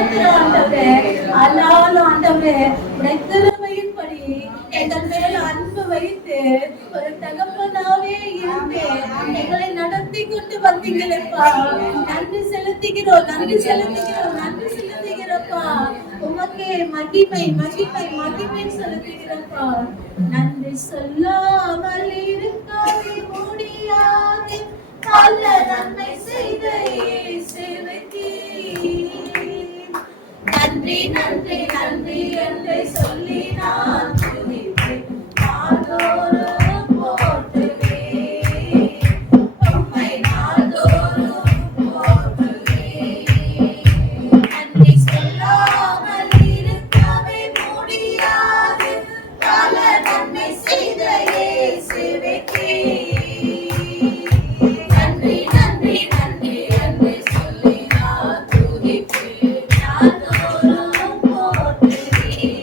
ஸ்தோத்திரம் ஆண்டவரே. ஆனாலும் ஆண்டவரே திறமையின்படி எங்கள் மேல் அன்பு வைத்து ஒரு தகப்பனாவே இருந்து எங்களை நடத்தி கொண்டு வந்தீங்களப்பா. நன்றி செலுத்துகிறோம், நன்றி செலுத்துகிறோம், நன்றி செலுத்துகிறப்பா. உமக்கே மகிமை மகிமை மகிமை செலுத்துகிறப்பா. நன்றி சொல்லாமல் இருக்கவே முடியாது, பல நன்மை செய்த இயேசுவுக்கே நன்றி நன்றி நன்றி என்று சொல்லி நான் துதிப்பேன். நாள்தோறும் போற்றுவேன், உம்மை நாள்தோறும் போற்றுவேன். நன்றி சொல்லாமல் இருக்கவே முடியாது, பல நன்மை செய்த இயேசுவுக்கே நன்றி நன்றி நன்றி என்று சொல்லி நான் துதிப்பேன். நாள்தோறும் போற்றுவேன்,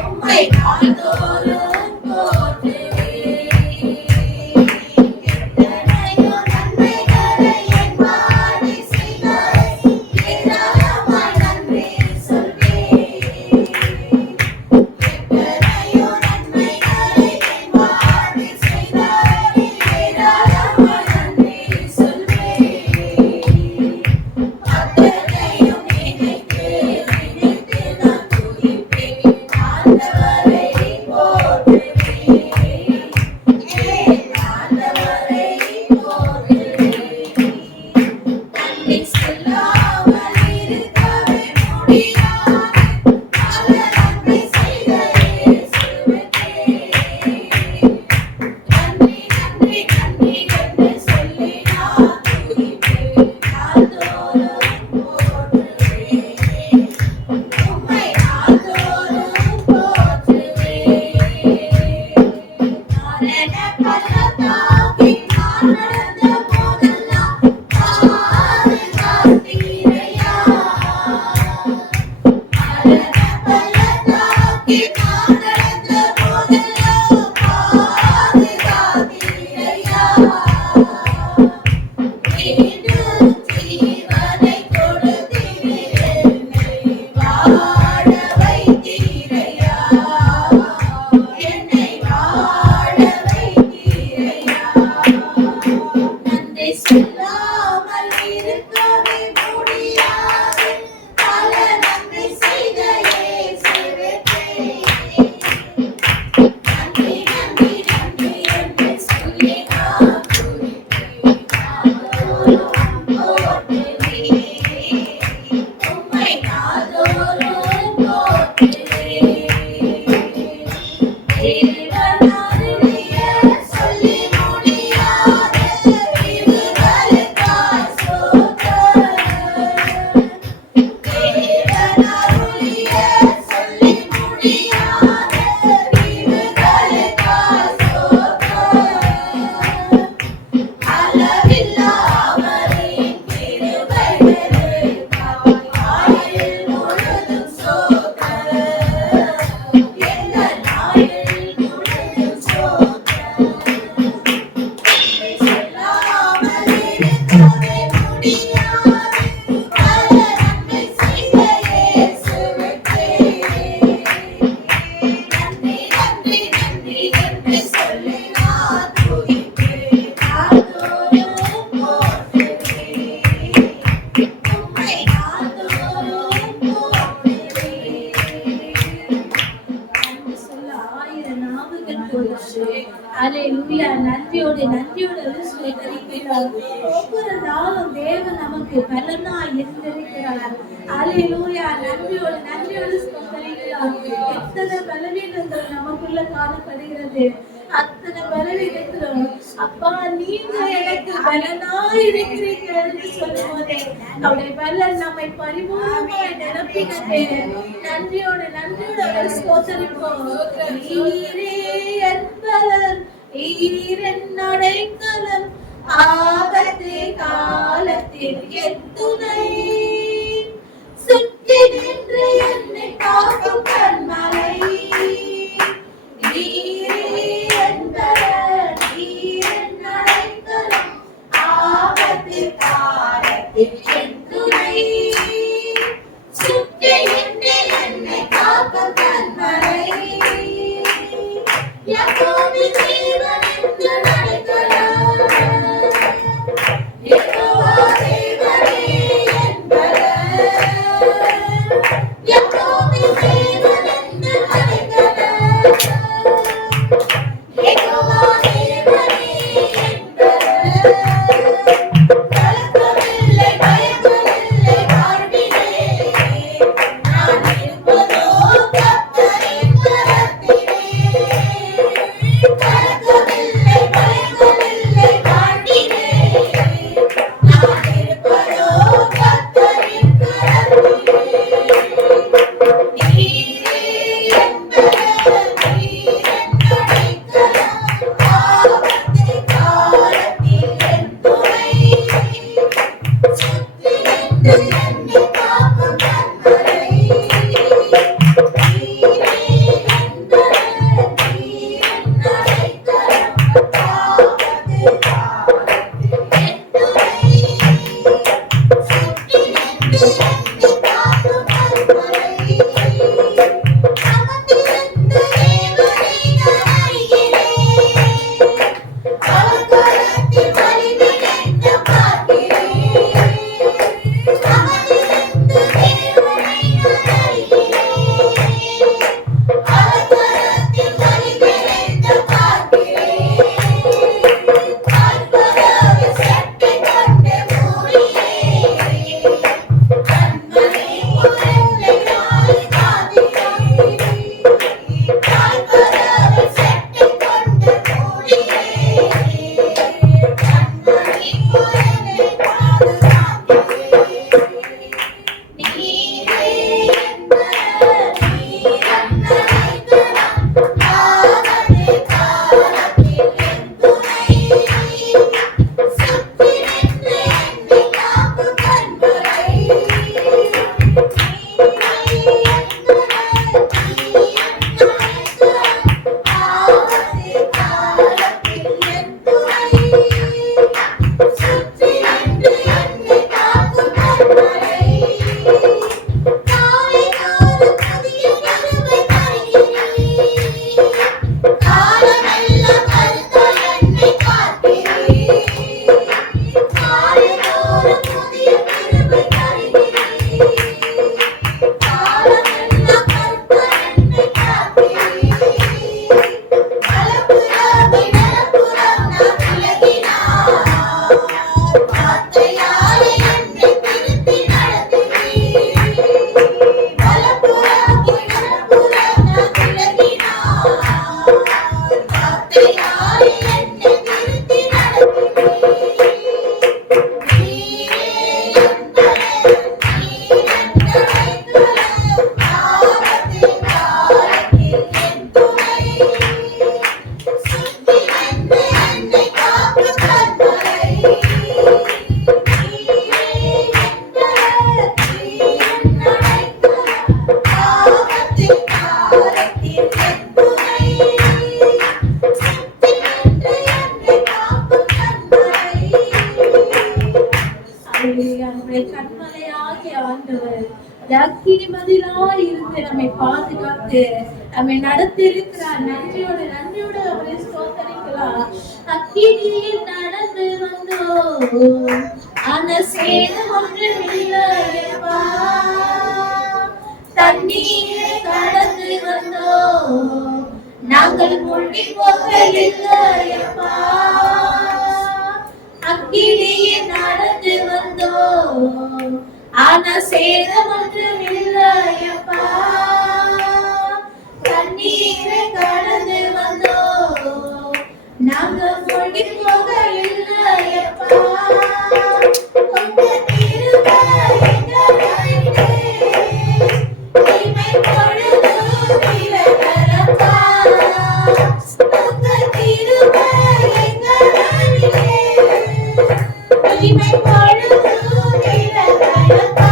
உம்மை நாள்தோறும் போற்றுவேன். எத்தனையோ நன்மைகளை என் வாழ்வில் செய்தாய், ஏராளமாய் நன்றி சொல்வேன். எத்தனையோ நன்மைகளை என் வாழ்வில் செய்தாய், ஏராளமாய் நன்றி சொல்வேன். அத்தனையும் நினைத்து நினைத்து நான் துதிப்பேன். ஆண்டவரை போற்றுவேன், ஆண்டவரை போற்றுவேன். நன்றி சொல்லாமல் இருக்கவே முடியாது, பல நன்மை செய்த இயேசுவுக்கே நன்றி நன்றி நன்றி என்று சொல்லி நான் துதிப்பேன். நாள்தோறும் போற்றுவேன், உம்மை நாள்தோறும் போற்றுவேன். மரண பள்ளத்தாக்கில் நான் நடந்த போதெல்லாம் பாதுகாத்தீரையா. மரண பள்ளத்தாக்கில் நான் நடந்த போதெல்லாம் பாதுகாத்தீரையா. மீண்டும் ஜீவனை கொடுத்தீர், என்னை வாழ வைத்தீரையா. என்னை வாழ வைத்தீரையா. நன்றி சொல்லாமல் இருக்கவே முடியாது, பல நன்மை செய்த இயேசுவுக்கே நன்றி நன்றி நன்றி என்று சொல்லி நான் துதிப்பேன். நாள்தோறும் போற்றுவேன், உம்மை நாள்தோறும் போற்றுவேன். தேவன் அருளிய சொல்லி முடியாத ஈவுகளுக்காய் ஸ்தோத்திரம். தேவன் அருளிய சொல்லி முடியாத ஈவுகளுக்காய் ஸ்தோத்திரம். அளவில்லாமரின் கிருபைகளுக்காய் ஆயுள் முழுதும் ஸ்தோத்திரம். எங்கள் ஆயுள் முழுதும் ஸ்தோத்திரம். நன்றி சொல்லாமல் இருக்கவே முடியாது, பல நன்மை செய்த இயேசுவுக்கே நன்றி நன்றி நன்றி என்று சொல்லி நான் துதிப்பேன். நாள்தோறும் போற்றுவேன், உம்மை நாள்தோறும் போற்றுவேன். நன்றி சொல்ல ஆயிரம் நாவுகள் போச்சு. அல்லேலூயா. நன்றியோடு நன்றியோடு ஸ்தோத்திரிக்கிறார். ஒவ்வொரு நாளும் தேவன் நமக்கு பலனாய் இருந்திருக்கிறார். அல்லேலூயா. நன்றியோடு நன்றியோடு ஸ்தோத்திரிக்கிறார். எத்தனை பலவீனங்கள் நமக்குள்ள காணப்படுகிறது, அத்தனை பலவீனத்திலும் அப்பா நீங்க எனக்கு பலனாய் இருக்கிறீங்க என்று சொல்லும்போதே அவருடைய பலன் நம்மை பரிபூர்ணமாய் நிரப்பினதே. நன்றியோடு நன்றியோடு ஸ்தோத்திரிப்போம். நீரே என் பலன், நீர் என் அடைக்கலம், ஆபத்து காலத்தில் என் துணை. சுற்றி நின்று என்னை காக்கும் கண்மலை, நீரே என் பலன், நீர் என் அடைக்கலம், ஆபத்து காலத்தில் என் துணை. நம்மை பாதுகாத்து நம்மை நடத்திருக்கிறார். நன்றியோட அவரை ஸ்தோத்தரிக்கலாம். அக்கினியில் நடந்து வந்தோம், ஆனா சேதம் ஒன்றுமில்லையப்பா. தண்ணீரை கடந்து வந்தோம், நாங்கள் மூழ்கி போகவில்லையப்பா. அக்கினியில் நடந்து வந்தோம், ஆனா சேதம் ஒன்றுமில்லையப்பா. தண்ணீரை கடந்து வந்தோம், நாங்க மூழ்கி போகவில்லையப்பா. உங்க கிருபை எங்களிலே இமை பொழுதும் நிரந்தரப்பா. உங்க கிருபை எங்களிலே இமை பொழுதும் நிரந்தரப்பா.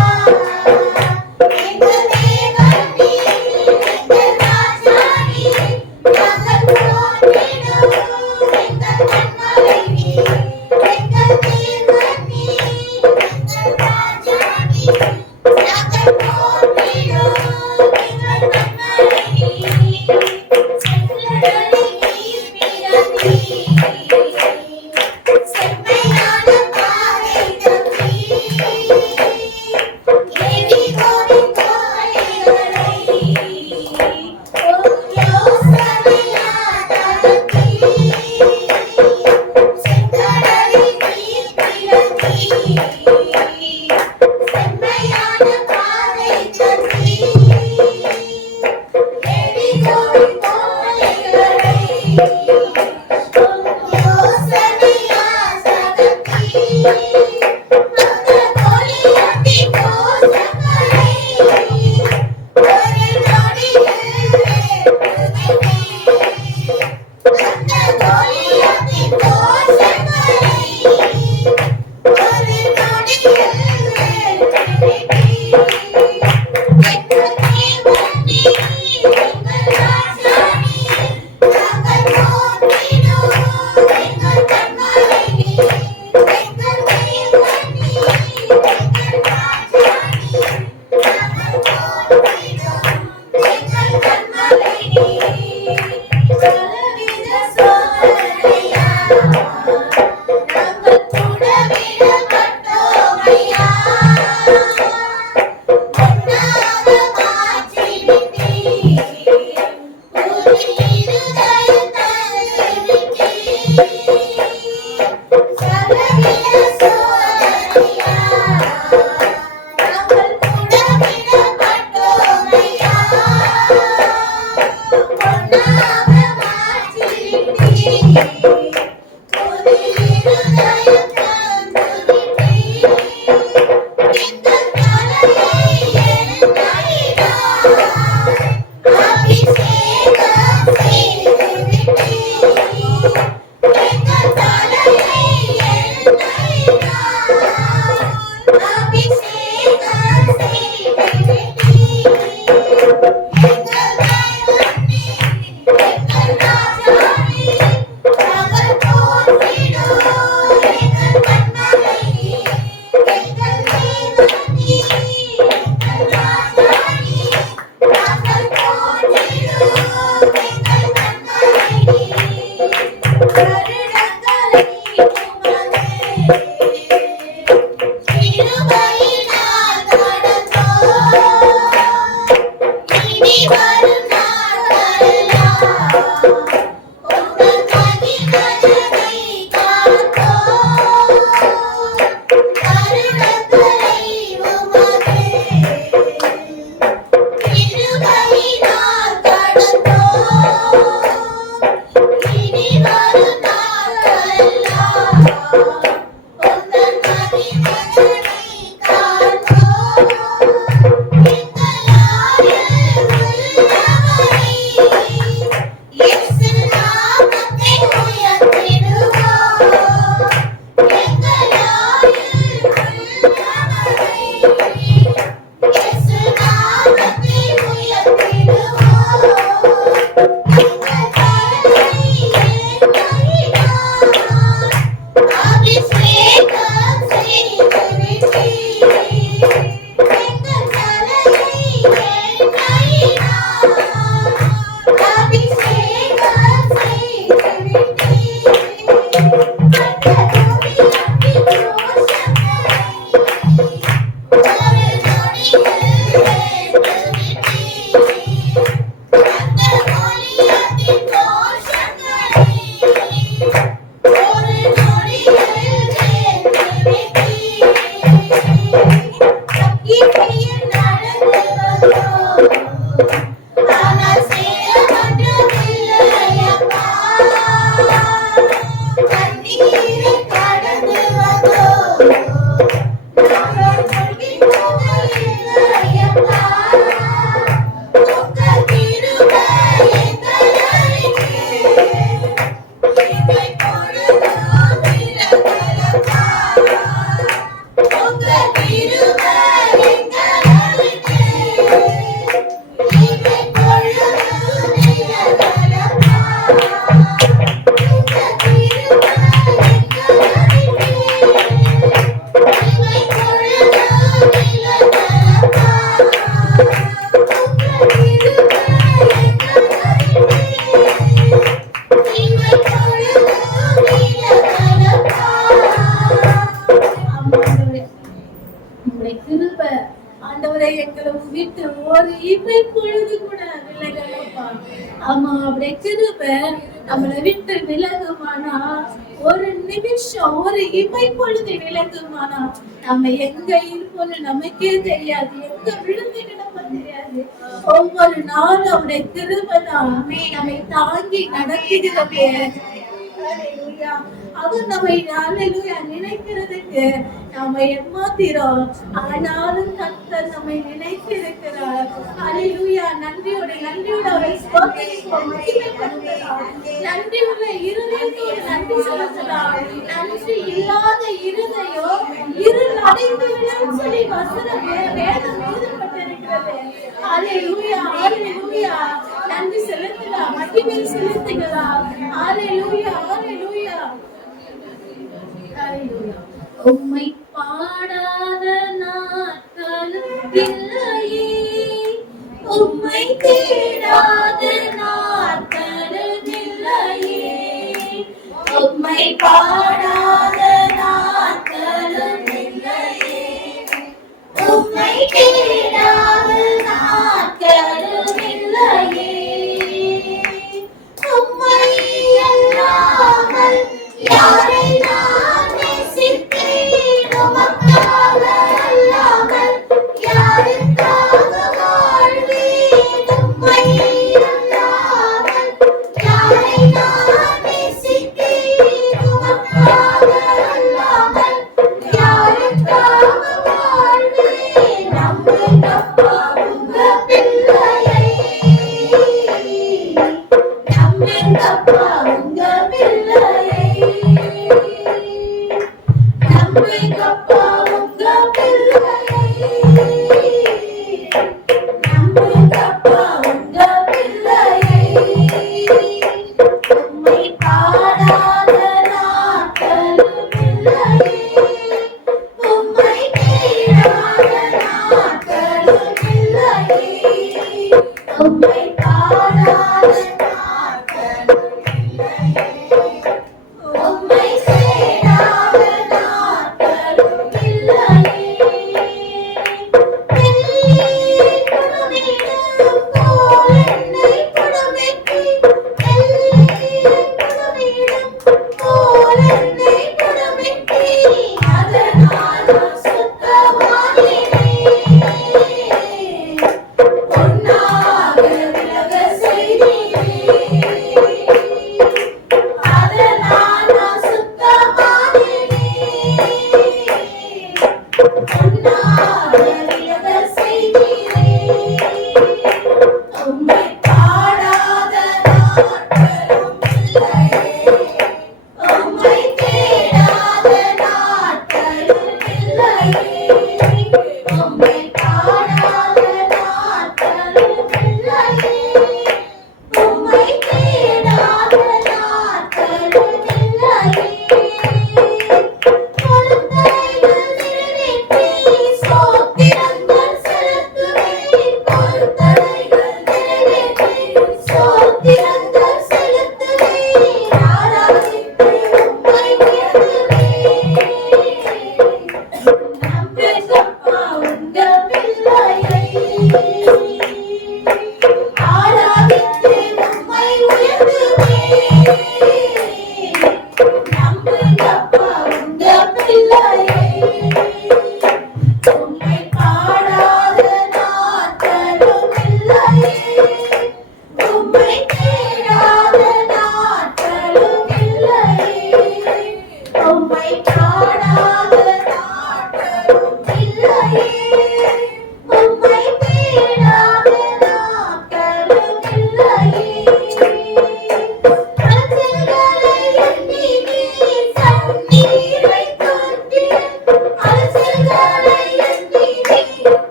ஆண்டவரை எங்களை விட்டு ஒரு இமை பொழுது கூட விலகலப்பா. ஆமா, அப்படியே கிருபை நம்மளை விட்டு விலகுமானா, ஒரு நிமிஷம் ஒரு இமை பொழுது விலகுமானா, நம்ம எங்க இருப்போம்னு நமக்கே தெரியாது, எங்க விழுந்து கிடப்போம் தெரியாது. ஒவ்வொரு நாளும் அவருடைய கிருபை தான் நம்மை தாங்கி நடத்துகிறது. அவர் நம்மை நினைக்கிறதுக்கு நாம ஏமாத்திரோம், ஆனாலும் கர்த்தர் நம்மை நினைத்திருக்கிறார். அல்லேலூயா. நன்றியோட அவரை ஸ்தோத்திரிப்போம், மகிமைப்படுத்தலாம். நன்றியுள்ள இருதயத்தோடு நன்றி செலுத்தலாம். நன்றி இல்லாத இருதயம் இருள் அடைந்து விடும் சொல்லி வசனம் வேதம் எழுதப்பட்டிருக்கிறது. அல்லேலூயா, அல்லேலூயா. நன்றி செலுத்தலாம், மகிமை செலுத்துகிறார். அல்லேலூயா, அல்லேலூயா, அல்லேலூயா. உம்மை பாடாத நாட்களும் இல்லையே, உம்மை தேடாத நாட்களும் இல்லையே, உம்மை பாடாத நாட்களும் இல்லையே, உம்மை தேடாத நாட்களும் இல்லையே, உம்மை அல்லாமல் யாரை நான் நேசித்தேன், உமக்காக அல்லாமல் யாருக்காக வாழ்வேன், உம்மை அல்லாமல் யாரை நான் நேசித்தேன், உமக்காக அல்லாமல் யாருக்காக வாழ்வேன். நம்புங்கப்பா உங்க பிள்ளையை, நம்புங்கப்பா உங்க பிள்ளையை, நம்புங்கப்பா உங்க பிள்ளையை, நம்புங்கப்பா உங்க பிள்ளையை. உம்மை பாடாத நாட்களும் இல்லையே, உம்மை தேடாத நாட்களும் இல்லையே, உம்மை பாடாத நாட்களும் இல்லையே, உம்மை தேடாத நாட்களும் இல்லையே. வெள்ளியை புடமிடும் போல் என்னை புடமிட்டு, வெள்ளியை புடமிடும் போல் என்னை புடமிட்டு, அதனால் நான் சுத்தமாகிறேன். பொன்னாகவே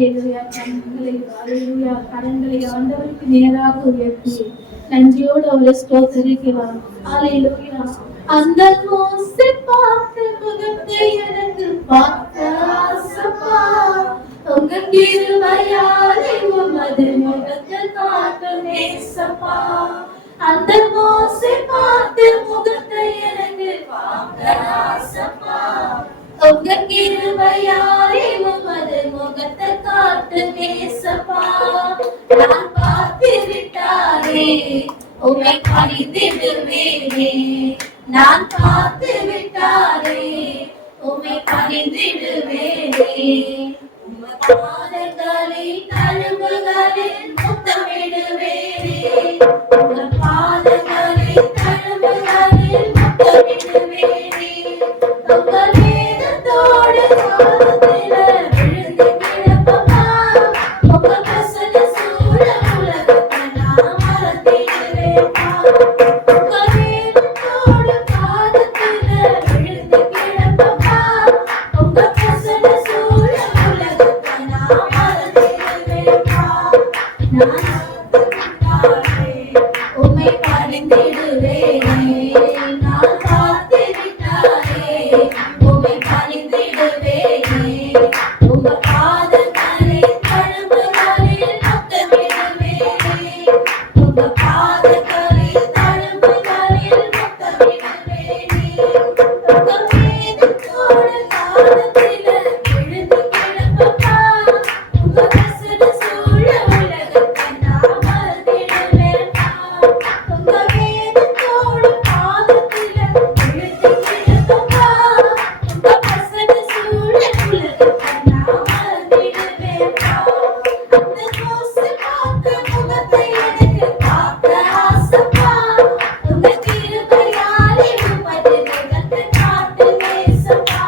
ஹalleluya. கரங்களை ஆண்டவருக்கு நேராக உயர்த்தி நன்றியோடு அவரை ஸ்தோத்திரிக்கலாம். ஹalleluya. அந்த மோசே பார்த்த முகத்தை எனக்கு பார்த்த ஆசப்பா, உங்க கிருபையாலே உமது முகத்தை காட்டும் நேசப்பா. அந்த மோசே பார்த்த முகத்தை எனக்கு பார்த்த ஆசப்பா, உங்க கிருபையாலே உமது முகத்தை காட்டும் நேசப்பா. நான் பார்த்து விட்டாரே உம்மை பணிந்திடுவேனே, நான் பார்த்து விட்டாரே உம்மை பணிந்திடுவேனே. உமது பாதங்களில் தழும்புகளில் முத்தமிடுவேனே, உமது பாதங்களில் தழும்புகளில் முத்தமிடுவேனே. உங்க வேதத்தோடு காலத்தில விழுந்து கிடப்பமா, உங்க பிரசன்ன சூழ உலகத்தை நான் மறந்திடுவேப்பா. உங்க வேதத்தோடு காலத்தில விழுந்து கிடப்பமா, உங்க பிரசன்ன சூழ உலகத்தை நான் மறந்திடுவேப்பா. நான் உம்மை பணிந்திடுவேனே, நான் காத்து விட்டாரே உம்மை பணிந்திடுவேனே. உங்க பாதங்களில் தழும்புகளில் முத்தமிடுவேனே, உங்க பாதங்களில் தழும்புகளில் முத்தமிடுவேனே. உங்க வேதத்தோடு காலத்தில விழுந்து கிடப்பப்பா, உங்க பிரசன்ன சூழ உலகத்தை நான் மறந்திடுவேப்பா. உங்க வேதத்தோடு காலத்தில விழுந்து கிடப்பப்பா, உங்க பிரசன்ன சூழ உலகத்தை நான் மறந்திடுவேப்பா. அந்த மோசே பார்த்த முகத்தை எனக்கு பார்த்த ஆசப்பா, உங்க கிருபையாலே உமது முகத்தை காட்டும் நேசப்பா.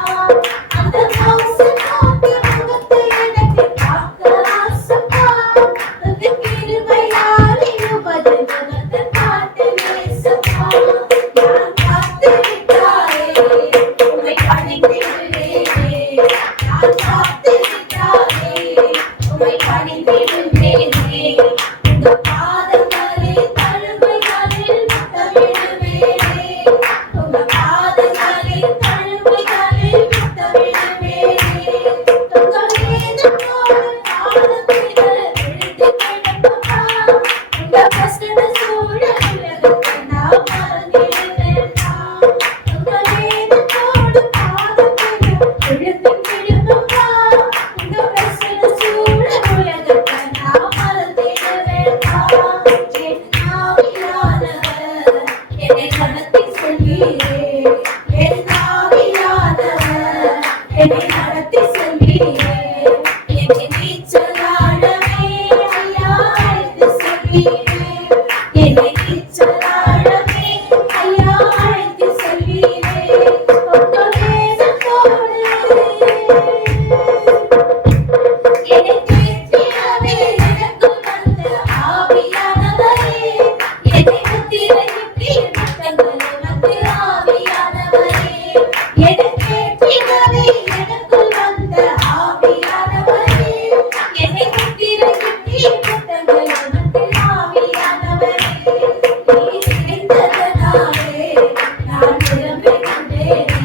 அந்த மோசே பார்த்த முகத்தை எனக்கு பார்த்த ஆசப்பா, உங்க கிருபையாலே உமது முகத்தை காட்டும் நேசப்பா. நான் காத்து விட்டாரே உம்மை பணிந்திடுவேனே, நான் காத்து விட்டாரே உம்மை பணிந்திடுவேனே. உங்க பாதங்களில் தழும்புகளில் முத்தமிடுவேனே, உங்க பாதங்களில் தழும்புகளில் முத்தமிடுவேனே. உங்க வேதத்தோடு காலத்தில விழுந்து கிடப்பப்பா, உங்க பிரசன்ன சூழ உலகத்தை நான் மறந்திடுவேப்பா. உங்க வேதத்தோடு காலத்தில விழுந்து கிடப்பப்பா, உங்க பிரசன்ன சூழ உலகத்தை நான் மறந்திடுவேப்பா. என் ஆவியானவர் என்னை நடத்தி செல்வீரே, என் ஆவியானவர் என்னை நடத்தி செல்வீரே. என்னை நீச்சலாழவே ஐயா அழைத்து செல்வீரே, என்னை நீச்சலாழவே ஐயா அழைத்து செல்வீரே. உங்க வேதத்தோடு என்னை தேற்றிடவே எனக்குள் வந்த ஆவியானவரே, என்னை முத்திரையிட்டு முத்தங்களை வந்து ஆவியானவரே, என்னை தேற்றிடவே எனக்குள் வந்த ஆவியானவரே, என்னை முத்திரையிட்டு முத்தங்களை வந்து ஆவியானவரே. நீர் நினைத்ததனாலே நான் நிரம்புகின்றேனே,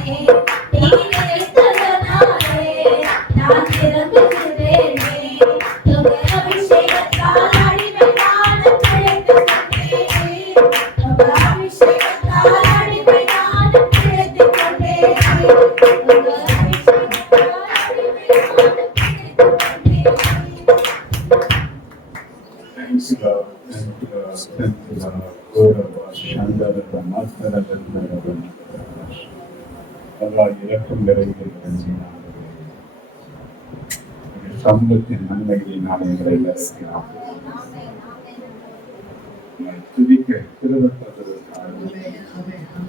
நீர் நினைத்ததனாலே நான் நிரம்புகிறேனே. உங்க அபிஷேகத்தால் அடிமையான பிழைத்து கொண்டேனே, உங்க அபிஷேகத்தால் அடிமையான பிழைத்து கொண்டேனே, உங்க அபிஷேகத்தால் அடிமையான பிழைத்து கொண்டேனே. Thanks God. Thank you, God. Thank you, God. Lord of us, Shandara, Master, Allah, இறக்கும் நிறைவில் கஞ்சினாகவே சமூகத்தின் நன்மைகளின் நாணயங்களை இறக்கினார். துதிக்க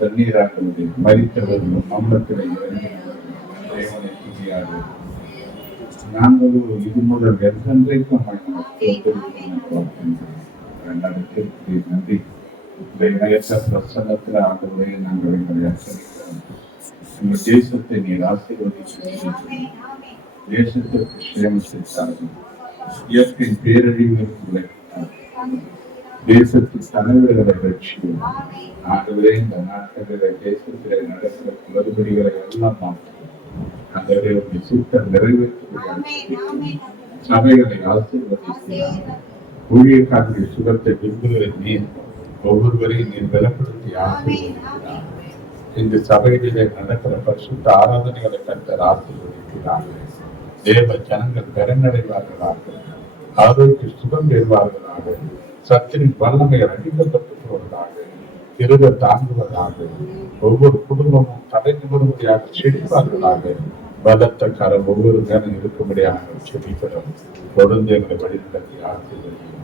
தண்ணீராக்களுடைய மறித்தவர்கள் நம்மளத்தில் இறங்கி தேவனை துதியாது. நாங்களும் இது முதல் என்றென்றைக்கும் நன்றி. பிரசன்னத்தில் ஆண்டவரே நாங்கள் எங்களை அர்ப்பணிக்கிறோம். உங்கள் தேசத்தை நீர் ஆசீர்வதித்து தேசத்திற்கு சேமத்தை தாரும். இயற்கை பேரழிவுகளுக்கு விலக்கி தேசத்து தலைவர்களை ரட்சியும். ஆகவே இந்த நாட்களிலே தேசத்திலே நடக்கிற குளறுபடிகளை எல்லாம் மாற்றும். ஆகவே உங்கள் சித்தம் நிறைவேற்ற சபைகளை ஆசீர்வதிக்கிறார். ஊழியக்காரருடைய சுகத்தை விரும்புகிற நீர் ஒவ்வொருவரையும் நீர் பலப்படுத்தி ஆசீர்வதிக்கிறார். இந்த சபைகளிலே நடக்கிற பரிசுத்த ஆராதனைகளை கர்த்தர் ஆசீர்வதிக்கிறார்கள். தேவ ஜனங்கள் பெறனடைவார்களாக, ஆரோக்கிய சுகம் பெறுவார்களாக, சத்திரின் வல்லமை அழிக்கப்பட்டு போவதாக, கிருபை தாங்குவதாக, ஒவ்வொரு குடும்பமும் தடை நிபுணமையாக செழிப்பார்களாக, பலத்த கரம் ஒவ்வொரு நேரம் இருக்கும்படியாக செபிக்கிறோம். தொடர்ந்து எங்களை வழிநடத்தி ஆசீர்வதியும்.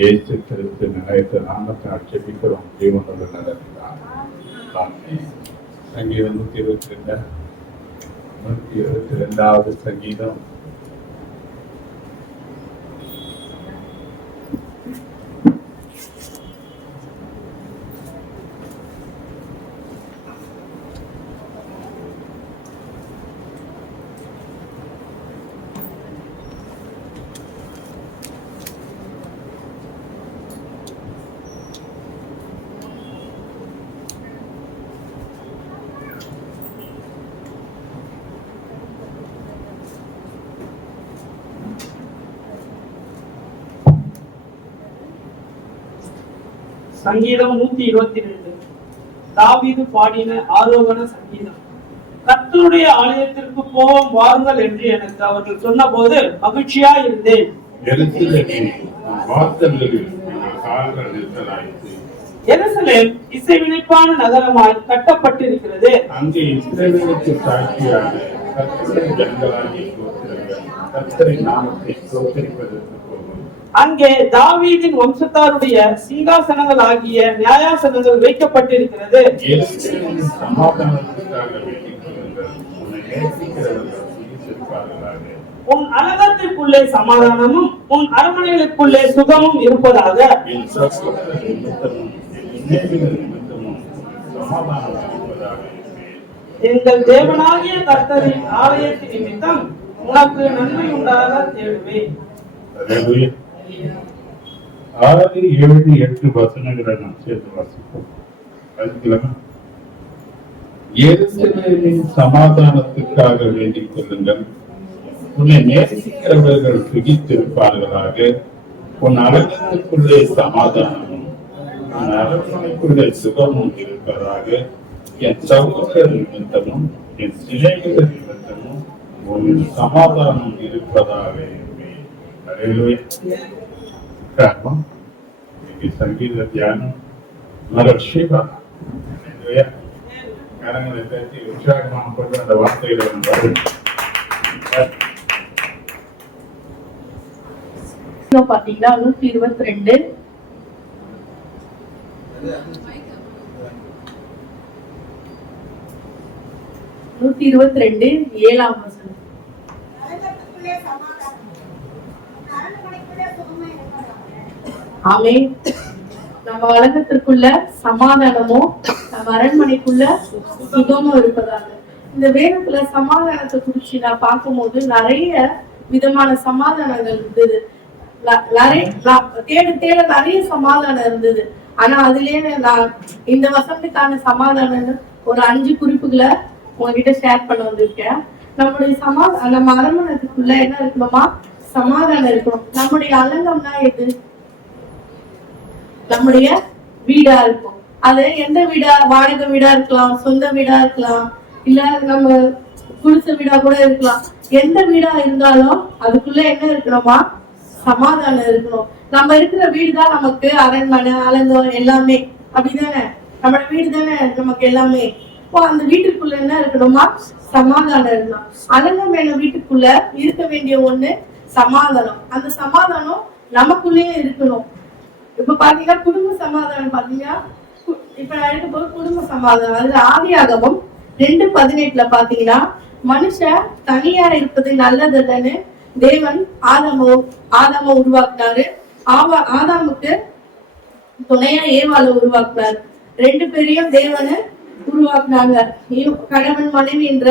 இயேசு கிறிஸ்து நிலையத்தை நாமத்தினால் செபிக்கிறோம். ஜீவனோடு நடக்கிறார். சங்கீதம் 122வது சங்கீதம். சங்கீதம் 122. தாவீது பாடின ஆரோகண சங்கீதம். கர்த்தருடைய ஆலயத்திற்கு போவோம் வாருங்கள் என்று எனக்கு அவர்கள் சொன்ன போது மகிழ்ச்சியா இருந்தேன். எருசலேம் இசைவினைப்பான நகரமாய் கட்டப்பட்டிருக்கிறது. அங்கே இஸ்ரவேலுக்கு சாட்சியாக கர்த்தருடைய ஜனங்களாகிய கர்த்தரின் நாமத்தை ஸ்தோத்திரிப்பதற்கு போகும். அங்கே தாவீதின் வம்சத்தாருடைய சிங்காசனங்கள் ஆகிய நியாயாசனங்கள் வைக்கப்பட்டிருக்கிறது. உன் அலங்கத்திற்குள்ளே சமாதானமும் உன் அரண்மனைகளுக்குள்ளே சுகமும் இருப்பதாக. எங்கள் தேவனாகிய கர்த்தரின் ஆலயத்தின் நிமித்தம் உனக்கு நன்மை உண்டாக தேடுவேன். 6, 7, 8 வசனங்களை நாம் சேர்த்து வாசிப்போம். எருசலேமின் சமாதானத்துக்காக வேண்டிக் கொள்ளுங்கள். உன்னை நேசிக்கிறவர்கள் சுகித்திருப்பார்களாக. உன் அரங்கத்துக்குள்ளே சமாதானமும் உன் அரண்மனைக்குள்ளே சுகமும் இருப்பதாக. என் சகோதரர் நிமித்தமும் என் சிலைகள் நிமித்தமும் உன் சமாதானம் இருப்பதாக. சங்கீத தியானம் மரட்சிபா. கரங்களை தட்டி உற்சாகமாக கொண்டு அந்த வார்த்தைகளை பாத்தீங்கன்னா 122 7ஆம் வசனம். ஆமென். நம்ம வழக்கத்திற்குள்ள சமாதானமும் நம்ம அரண்மனைக்குள்ள சுகமும் இருப்பதாக. இந்த வேதத்துல சமாதானத்தை குறிச்சு நான் பார்க்கும்போது நிறைய விதமான சமாதானங்கள் இருந்தது. தேட நிறைய சமாதானம் இருந்தது. ஆனா அதுலயே நான் இந்த வசனத்துக்கான சமாதானம் ஒரு 5 குறிப்புகளை உங்ககிட்ட ஷேர் பண்ண வந்திருக்கேன். நம்முடைய நம்ம அரண்மனைக்குள்ள என்ன இருக்கணுமா? சமாதானம் இருக்கணும். நம்முடைய அலங்கம்னா எது? நம்முடைய வீடா இருக்கும். அது எந்த வீடா? வாடகை வீடா இருக்கலாம், சொந்த வீடா இருக்கலாம், இல்ல நம்ம குடிசை வீடா கூட இருக்கலாம். எந்த வீடா இருந்தாலும் அதுக்குள்ள என்ன இருக்கணுமா? சமாதானம் இருக்கணும். நம்ம இருக்கிற வீடுதான் நமக்கு அரண்மனை, அலங்கம் எல்லாமே. அப்படிதானே? நம்மளோட வீடு தானே நமக்கு எல்லாமே. அந்த வீட்டுக்குள்ள என்ன இருக்கணுமா? சமாதானம் இருக்கணும். அலங்கம் என்ன வீட்டுக்குள்ள இருக்க வேண்டிய ஒண்ணு சமாதானம். அந்த சமாதானம் நமக்குள்ளேயே இருக்கணும். இப்ப பாத்தீங்கன்னா குடும்ப சமாதானம் பாத்தீங்கன்னா இப்ப நான் இருக்க போது குடும்ப சமாதானம். அதுல ஆதியாகமம் 2:18 பாத்தீங்கன்னா மனுஷன் தனியா இருப்பது நல்லதில்லைன்னு தேவன் ஆதாம உருவாக்குனாரு. ஆதாமுக்கு துணையா ஏவாளை உருவாக்குனாரு. 2 பேரையும் தேவனை உருவாக்குனாங்க. கணவன் மனைவி என்ற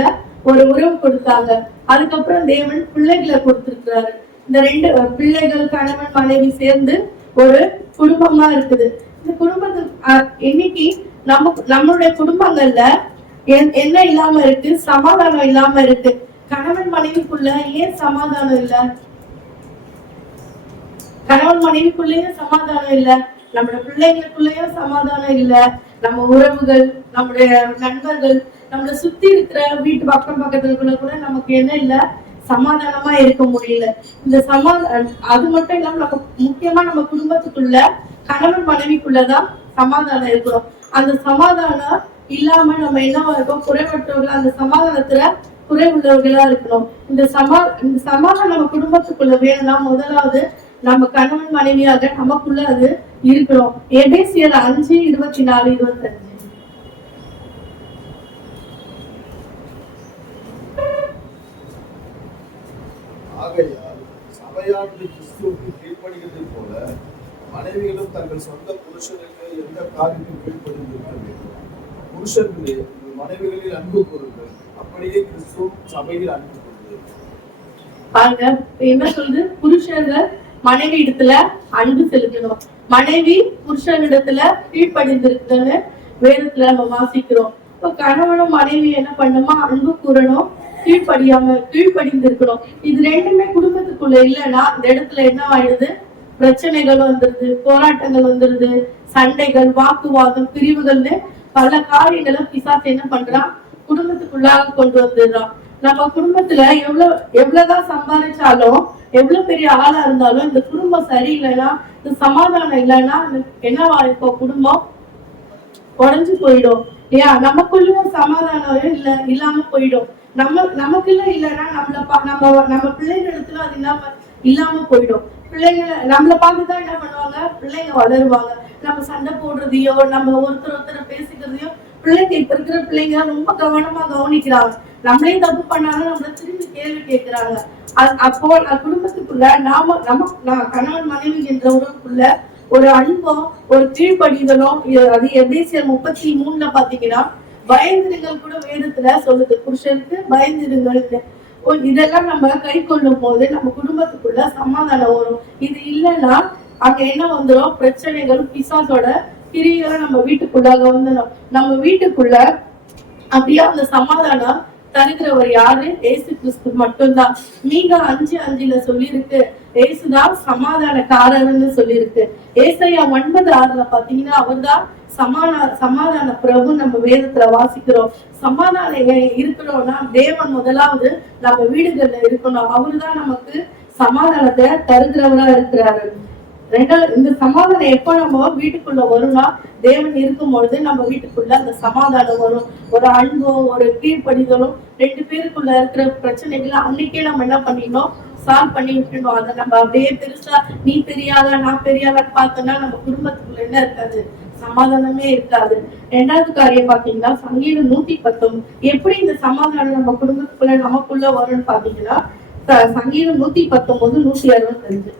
ஒரு உறவு கொடுத்தாங்க. அதுக்கப்புறம் தேவன் பிள்ளைகளை கொடுத்திருக்கிறாரு. இந்த 2 பிள்ளைகள், கணவன் மனைவி சேர்ந்து ஒரு குடும்பமா இருக்குது. இந்த குடும்பத்துக்கு இன்னைக்கு நம்மளுடைய குடும்பங்கள்ல என்ன இல்லாம இருக்கு? சமாதானம் இல்லாம இருக்கு. கணவன் மனைவிக்குள்ள ஏன் சமாதானம் இல்ல? கணவன் மனைவிக்குள்ளேயும் சமாதானம் இல்ல, நம்மளோட பிள்ளைங்களுக்குள்ளேயும் சமாதானம் இல்ல, நம்ம உறவுகள், நம்முடைய நண்பர்கள், நம்மளை சுத்தி இருக்கிற வீட்டு பக்கத்துல கூட நமக்கு என்ன இல்ல? சமாதானமா இருக்க முடியல. இந்த அது மட்டும் இல்லாம நம்ம முக்கியமா நம்ம குடும்பத்துக்குள்ள கணவன் மனைவிக்குள்ளதான் சமாதானம் இருக்கணும். அந்த சமாதானம் இல்லாம நம்ம என்னவா இருக்கோம்? குறைபட்டவர்கள். அந்த சமாதானத்துல குறை உள்ளவர்களா இருக்கணும். இந்த சமாதானம் நம்ம குடும்பத்துக்குள்ள வேணும்னா முதலாவது நம்ம கணவன் மனைவியாக நமக்குள்ள அது இருக்கணும். எபேசியர் 5:24-25. ஆகையால் சபையானது கிறிஸ்துவுக்கு கீழ்ப்படுகிறது போல மனைவிகளும் தங்கள் சொந்த புருஷனுக்கு எந்த காரியத்தையும் கீழ்ப்படிந்திருக்க வேண்டும். புருஷர்களே மனைவிகளில் அன்பு கூறுங்கள், அப்படியே கிறிஸ்து சபையில் அன்பு கூறுங்கள். பாருங்க என்ன சொல்லுது? புருஷர்கள் மனைவி இடத்துல அன்பு செலுத்தணும், மனைவி புருஷனிடத்துல கீழ்ப்படிந்திருக்குன்னு வேதத்துல நம்ம வாசிக்கிறோம். இப்போ கணவனும் மனைவி என்ன பண்ணுமா? அன்பு கூறணும், கீழ்ப்படிந்திருக்கணும். இது ரெண்டுமே குடும்பத்துக்குள்ள இல்லைன்னா இந்த இடத்துல என்ன ஆயிடுது? பிரச்சனைகள் வந்துருது, போராட்டங்கள் வந்துருது, சண்டைகள், வாக்குவாதம், பிரிவுகள்னு பல காரியங்களை பிசாசு என்ன பண்றான்? குடும்பத்துக்குள்ளாக கொண்டு வந்துடுறான். நம்ம குடும்பத்துல எவ்வளவுதான் சம்பாதிச்சாலும், எவ்வளவு பெரிய ஆளா இருந்தாலும், இந்த குடும்பம் சரியில்லைன்னா, இந்த சமாதானம் இல்லைன்னா என்னவா இருக்கும்? குடும்பம் உடஞ்சு போயிடும். ஏன்? நமக்குள்ள சமாதானம் இல்லாம போயிடும். நமக்குள்ள இல்லைன்னா நம்ம பிள்ளைகளுக்கு அது இல்லாம போயிடும். பிள்ளைங்களை நம்மளை பார்த்துதான் என்ன பண்ணுவாங்க? பிள்ளைங்க வளருவாங்க. நம்ம சண்டை போடுறதையோ, நம்ம ஒருத்தர் பேசிக்கிறதையோ பிள்ளைங்க, இப்ப இருக்கிற பிள்ளைங்க ரொம்ப கவனமா கவனிக்கிறாங்க. நம்மளே தப்பு பண்ணாலும் நம்மள திரும்பி கேள்வி கேட்கிறாங்க. அப்போ குடும்பத்துக்குள்ள நான் கணவன் மனைவி என்ற உறவுக்குள்ள ஒரு அன்பும் ஒரு கீழ்ப்படிதலும், அது எபேசியர் 33 பாத்தீங்கன்னா பயந்திருங்கள் கூட வேதத்துல சொல்லுது. புருஷனுக்கு பயந்திருங்கள். இதெல்லாம் நம்ம கை கொள்ளும் போது நம்ம குடும்பத்துக்குள்ள சமாதானம் வரும். இது இல்லைன்னா அங்க என்ன வந்துடும்? பிரச்சனைகள், பிசாசோட கிரிகளை நம்ம வீட்டுக்குள்ளாக வந்துடும். நம்ம வீட்டுக்குள்ள அப்படியே அந்த சமாதானம் தருகிறவர் யாரு? ஏசு கிறிஸ்து மட்டும்தான். நீங்க 5:5 சொல்லியிருக்கு, ஏசுதான் சமாதானக்காரர்னு சொல்லியிருக்கு. ஏசாயா 9:6 பாத்தீங்கன்னா அவர்தான் சமாதான பிரபு நம்ம வேதத்துல வாசிக்கிறோம். சமாதானம் இருக்கணும்னா தேவன் முதலாவது நம்ம வீடுகள்ல இருக்கணும். அவருதான் நமக்கு சமாதானத்தை தருகிறவரா இருக்கிறாரு. இந்த சமாதானம் எப்ப நம்ம வீட்டுக்குள்ள வரும்னா தேவன் இருக்கும் பொழுது நம்ம வீட்டுக்குள்ள அந்த சமாதானம் வரும். ஒரு அன்பும் ஒரு கீழ்ப்படிதலும் 2 பேருக்குள்ள இருக்கிற பிரச்சனைகளை அன்னைக்கே நம்ம என்ன பண்ணிடணும்? சால்வ் பண்ணி விட்டுணும். அதை நம்ம அப்படியே பெருசா நீ பெரியாளா நான் பெரியாளான்னு பார்த்தோம்னா நம்ம குடும்பத்துக்குள்ள என்ன இருக்காது? சமாதானமே இருக்காது. 2வது காரியம் பாத்தீங்கன்னா சங்கீதம் 119. எப்படி இந்த சமாதானம் நம்ம குடும்பத்துக்குள்ள நமக்குள்ள வரும்னு பாத்தீங்கன்னா சங்கீதம் 119 165.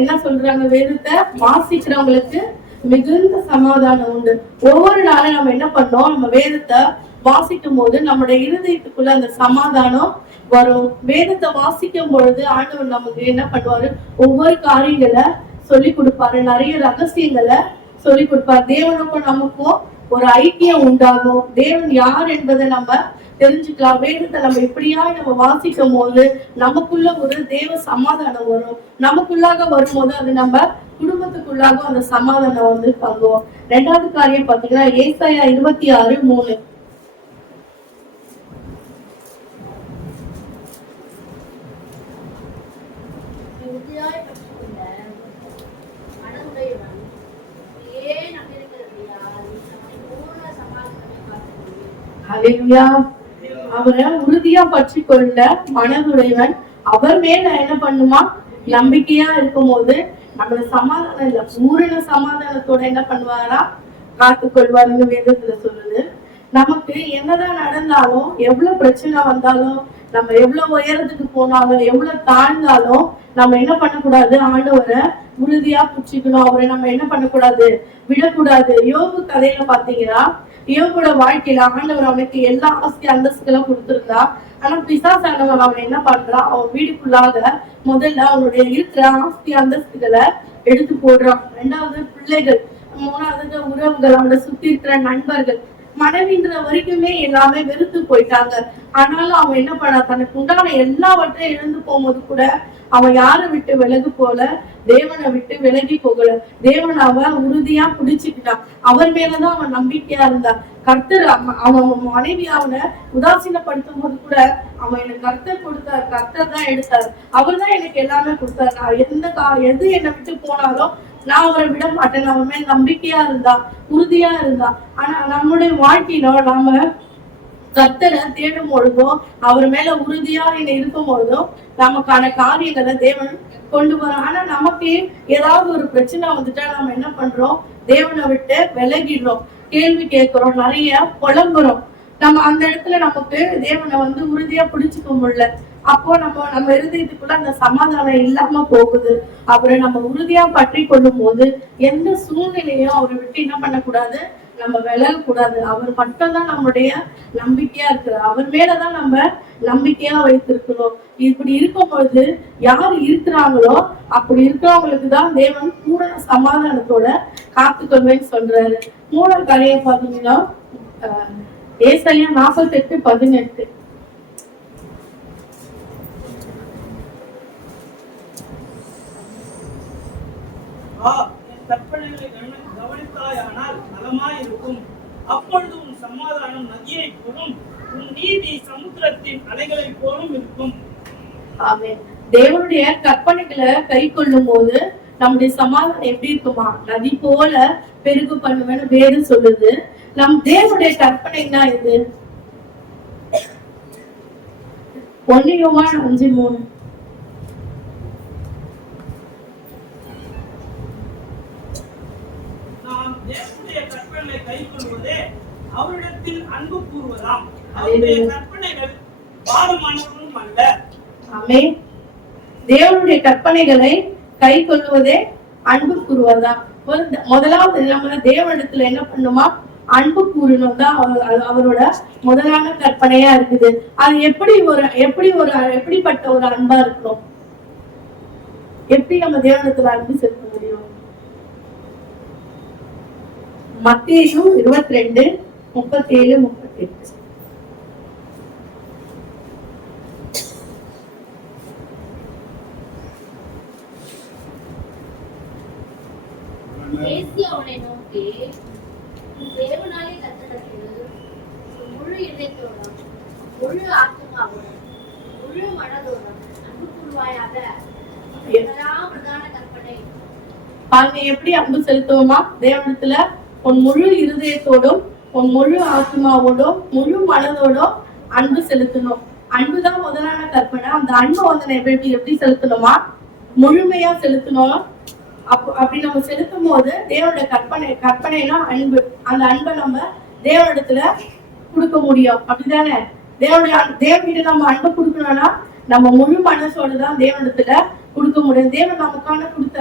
என்ன சொல்றாங்க? வேதத்தை வாசிக்கிறவங்களுக்கு மிகுந்த சமாதானம் உண்டு. ஒவ்வொரு நாளும் நம்ம என்ன பண்ணோம்? நம்ம வேதத்தை வாசிக்கும் போது நம்முடைய இருதயத்துக்குள்ள அந்த சமாதானம் வரும். வேதத்தை வாசிக்கும் பொழுது ஆண்டவர் நமக்கு என்ன பண்ணுவாரு? ஒவ்வொரு காரியங்களை சொல்லி கொடுப்பாரு, நிறைய ரகசியங்களை சொல்லி கொடுப்பாரு. தேவனுக்கும் நமக்கும் ஒரு ஐக்கியம் உண்டாகும். தேவன் யார் என்பதை நம்ம தெரிஞ்சுக்கலாம். வேதத்தை நம்ம இப்படியா நம்ம வாசிக்கும் போது நமக்குள்ள ஒரு தேவ சமாதானம் வரும். நமக்குள்ளாக வரும்போது அது நம்ம குடும்பத்துக்குள்ளாக அந்த சமாதானம் வந்து தங்குவோம். 2வது காரியம் பாத்தீங்கன்னா ஏசாயா 26:3. அவரை உறுதியா பற்றி கொள்ள மனதுடையவன் அவர் மேல என்ன பண்ணுமா? நம்பிக்கையா இருக்கும் போது நம்மள சமாதானம் இல்ல, பூரண சமாதானத்தோட என்ன பண்ணுவாரா? காத்துக்கொள்வாருன்னு வேதத்துல சொல்லுது. நமக்கு என்னதான் நடந்தாலும், எவ்வளவு பிரச்சனை வந்தாலும், நம்ம எவ்வளவு உயரத்துக்கு போனாலும், எவ்வளவு தாழ்ந்தாலும் நம்ம என்ன பண்ணக்கூடாது? ஆண்டவரை உறுதியா புடிச்சுக்கணும். அவரை நம்ம என்ன பண்ணக்கூடாது? விடக்கூடாது. யோபு கதையில பாத்தீங்கன்னா, யோபோட வாழ்க்கையில ஆண்டவர் அவனுக்கு எல்லா ஆஸ்தி அந்தஸ்துகளும் கொடுத்திருந்தா. ஆனா பிசாசானவன் அவன் என்ன பண்றான்? அவன் வீடுக்குள்ளாக முதல்ல அவனுடைய இருக்கிற ஆஸ்தி அந்தஸ்துகளை எடுத்து போடுறான். ரெண்டாவது பிள்ளைகள், மூணாவது உறவுகள், அவனை சுத்தி இருக்கிற நண்பர்கள், மனைவின்ற வரைக்குமே எல்லாமே வெறுத்து போயிட்டாங்க. ஆனாலும் அவன் என்ன பண்ணா? தனக்கு உண்டான எல்லாவற்றையும் இழந்து போகும்போது கூட அவன் யாரை விட்டு விலகு போல? தேவனை விட்டு விலகி போகல. தேவன் அவன் உறுதியா பிடிச்சுக்கிட்டான். அவர் மேலதான் அவன் நம்பிக்கையா இருந்தான். கர்த்தர் அவன் மனைவி அவனை உதாசீனப்படுத்தும் போது கூட அவன் எனக்கு கர்த்தர் கொடுத்தார், கர்த்தர் தான் எடுத்தார், அவர் தான் எனக்கு எல்லாமே கொடுத்தார், நான் எது என்னை விட்டு போனாலும் நான் அவரை விட மாட்டேன். அவன் மேல நம்பிக்கையா இருந்தா, உறுதியா இருந்தா. ஆனா நம்முடைய வாழ்க்கையில நாம கர்த்தரை தேடும் பொழுதும், அவர் மேல உறுதியா இருக்கும் பொழுதும் நமக்கான காரியங்களை தேவன் கொண்டு வரோம். ஆனா நமக்கு ஏதாவது ஒரு பிரச்சனை வந்துட்டா நம்ம என்ன பண்றோம்? தேவனை விட்டு விலகிடுறோம், கேள்வி கேட்கிறோம், நிறைய புலம்புறோம். நம்ம அந்த இடத்துல நமக்கு தேவனை உறுதியா பிடிச்சுக்க முடியல. அப்போ நம்ம இருதயத்துக்குள்ள அந்த சமாதானம் இல்லாம போகுது. அவரை நம்ம உறுதியா பற்றி கொள்ளும் போது எந்த சூழ்நிலையும் அவரை விட்டு என்ன பண்ணக்கூடாது? நம்ம விலக கூடாது. அவர் மட்டும்தான் நம்முடைய நம்பிக்கையா இருக்கிறார். அவர் மேலதான் நம்ம நம்பிக்கையா வைத்திருக்கிறோம். இப்படி இருக்கும் பொழுது யார் இருக்கிறாங்களோ அப்படி இருக்கிறவங்களுக்கு தான் தேவன் பூரண சமாதானத்தோட காத்துக்கொள்வேன்னு சொல்றாரு. மூல கதையை பாத்தீங்கன்னா ஏசாயா 48:18. கற்பனைகளை கவனித்தாயானால் நலமாயிருக்கும். அப்பொழுது உன் சமாதானம் நதியை போலும், உன் நீதி சமுத்திரத்தின் அலைகளை போலும் இருக்கும். ஆமென். தேவனுடைய கற்பனைகளை கை கொள்ளும் போது நம்முடைய சமாதானம் எப்படி இருக்குமா? நதி போல பெருகு பண்ணுவேன்னு வேறு சொல்லுது. நம் தேவனுடைய கற்பனைனா இது 1 யோவான் 5:3. தேவனுடைய கற்பனைகளை கைக்கொள்வதே அவரிடத்தில் அன்பு கூறுவதாம். அவருடைய கற்பனைகள் பாரமானவர்களும் அல்ல. ஆமென். தேவனுடைய கற்பனைகளை கை கொள்வதே அன்பு கூறுவதாம். முதலாவது நம்ம தேவனிடத்துல என்ன பண்ணுமா? அன்பு கூறணும் தான் அவரோட முதலான கற்பனையா இருக்குது. அது எப்படிப்பட்ட ஒரு அன்பா இருக்கணும்? எப்படி நம்ம தேவனிடத்துல அன்பு செலுத்த முடியும்? மத்தேயு 22:37-38. அவனை நோக்கி, தேவனாலே கட்டளையிடு, முழு இதயத்தோடும் முழு ஆத்துமாவோடும் முழு மனதோடும் அன்பு கூறுவாயாக. பிரதான கற்பனை. பாருங்க, எப்படி அன்பு செலுத்துவோமா தேவனிடத்துல? உன் முழு இருதயத்தோடும் உன் முழு ஆத்மாவோடும் முழு மனதோடும் அன்பு செலுத்தணும். அன்புதான் முதலான கற்பனை. அந்த அன்பை எப்படி செலுத்தணுமா? முழுமையா செலுத்தணும். அப்படி நம்ம செலுத்தும் போது தேவனுடைய கற்பனைனா அன்பு. அந்த அன்பை நம்ம தேவனிடத்துல கொடுக்க முடியும். அப்படிதானே? தேவன்கிட்ட நம்ம அன்பை கொடுக்கணும்னா நம்ம முழு மனசோடுதான் தேவனிடத்துல கொடுக்க முடியும். தேவன் நமக்கான கொடுத்த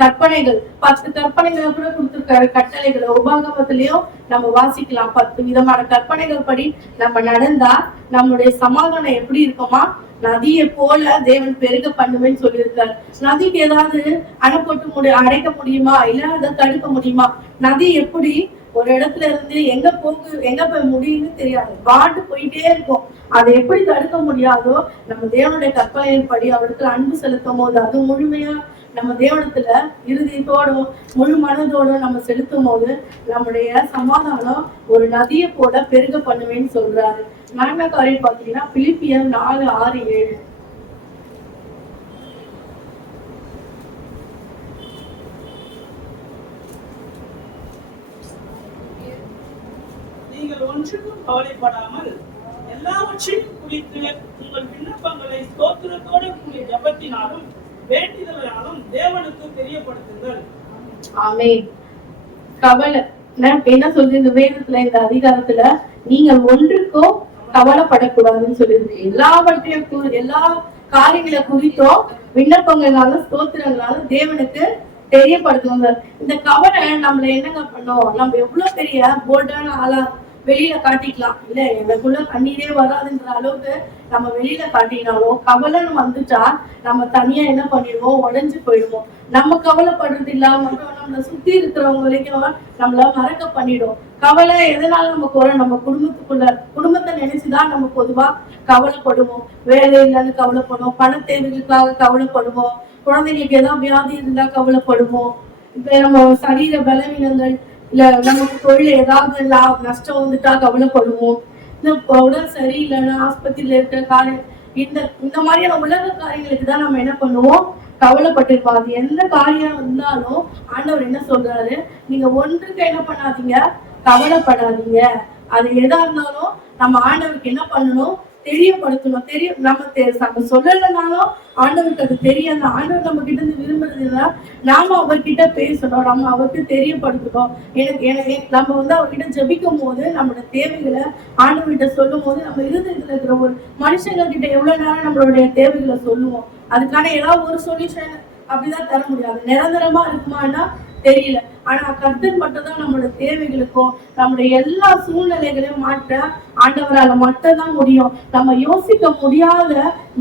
கற்பனைகள் 10 கற்பனைகளை கூட கொடுத்திருக்காரு. கட்டளைகளை உபாகமத்திலயும் நம்ம வாசிக்கலாம். 10 விதமான கற்பனைகள் படி நம்ம நடந்தா நம்மளுடைய சமாதானம் எப்படி இருக்குமா? நதியை போல தேவன் பெருக பண்ணுவேன்னு சொல்லியிருக்காரு. நதிக்கு ஏதாவது அணை போட்டு அடைக்க முடியுமா? இல்ல அதை தடுக்க முடியுமா? நதி எப்படி ஒரு இடத்துல இருந்து எங்க போய் முடியும்னு தெரியாது, பாட்டு போயிட்டே இருக்கும். அதை எப்படி தடுக்க முடியாதோ நம்ம தேவனுடைய கற்பனையின் படி அவருக்கு அன்பு செலுத்தும் போது அது முழுமையா நம்ம தேவனத்துல இருதயத்தோடும் முழு மனதோடும் நம்ம செலுத்தும் போது நம்முடைய சமாதானம் ஒரு நதியை போல பெருக பண்ணுவேன்னு சொல்றாரு. நான்காவது காரியம் பாத்தீங்கன்னா பிலிப்பியர் 4:6-7. நீங்கள் ஒன்றுக்கும் கவலைப்படாமல் எல்லாவற்றையும் குறித்து உங்கள் விண்ணப்பங்களை ஸ்தோத்திரத்தோடு கூடிய ஜெபத்தினாலும் வேண்டிதலாலும் தேவனுக்கு தெரியப்படுத்துங்கள். ஆமென். என்ன சொல்றது இந்த வேதத்துல, இந்த அதிகாரத்துல, நீங்கள் ஒன்றுக்கோ கவலைப்படக்கூடாதுன்னு சொல்லியிருக்கு. எல்லாவற்றையும் எல்லா காரியங்களை குறித்தும் விண்ணப்பங்களாலும் ஸ்தோத்திரங்களாலும் தேவனுக்கு தெரியப்படுத்துவாங்க. இந்த கவலை நம்மள என்னங்க பண்ணோம், நம்ம எவ்வளவு பெரிய போல்டான ஆளா வெளியில காட்டிக்கலாம், இல்ல எனக்குள்ள கண்ணீரே வராதுன்ற அளவுக்கு நம்ம வெளியில காட்டினாலும் கவலைன்னு வந்துட்டா நம்ம தனியா என்ன பண்ணிடுவோம், உடைஞ்சு போயிடுவோம். நம்ம கவலைப்படுறது இல்லாம நம்மளை சுத்தி இருக்கிறவங்களையும் நம்மள மறக்க பண்ணிடும். கவலை எதனால நமக்கு வரும், நம்ம குடும்பத்தை நினைச்சுதான் நம்ம பொதுவா கவலைப்படுவோம். வேலை இல்லைன்னு கவலைப்படுவோம், பண தேவைகளுக்காக கவலைப்படுவோம், குழந்தைங்களுக்கு ஏதாவது வியாதி இருந்தா கவலைப்படுவோம், இப்ப நம்ம சரீர பலவீனங்கள் இல்ல நமக்கு தொழில் ஏதாவது நஷ்டம் வந்துட்டா கவலைப்படுவோம், இந்த உடல் சரியில்லைன்னா ஆஸ்பத்திரியில இருக்கிற காரியம், இந்த மாதிரியான உலக காரியங்களுக்கு தான் நம்ம என்ன பண்ணுவோம், கவலைப்பட்டிருப்போம். அது எந்த காரியம் இருந்தாலும் ஆண்டவர் என்ன சொல்றாரு, நீங்க ஒன்றுக்கு என்ன பண்ணாதீங்க, கவலைப்படாதீங்க. அது எதா இருந்தாலும் நம்ம ஆண்டவருக்கு என்ன பண்ணணும், தெரியப்படுத்தணும். நம்ம சொல்லலைனாலும் ஆண்டவருக்கு அது தெரியாது. ஆண்டவர் நம்ம கிட்ட இருந்து விரும்புறதுன்னா நாம அவர்கிட்ட பேசணும், நம்ம அவருக்கு தெரியப்படுத்தணும். எனக்கு நம்ம அவர்கிட்ட ஜபிக்கும் போது நம்மளோட தேவைகளை ஆண்டவர்கிட்ட சொல்லும் போது நம்ம இருதயத்துல இருக்கிற ஒரு மனுஷங்க கிட்ட எவ்வளவு நேரம் நம்மளுடைய தேவைகளை சொல்லுவோம். அதுக்கான ஏதாவது ஒரு சொல்யூஷன் அப்படிதான் தர முடியாது. நிரந்தரமா இருக்குமான்னா தெரியல. ஆனா கர்த்தர் மட்டும் தான் நம்மளோட தேவைகளுக்கும் நம்மளுடைய எல்லா சூழ்நிலைகளையும் மாற்ற ஆண்டவரால மட்டும்தான் முடியும். நம்ம யோசிக்க முடியாத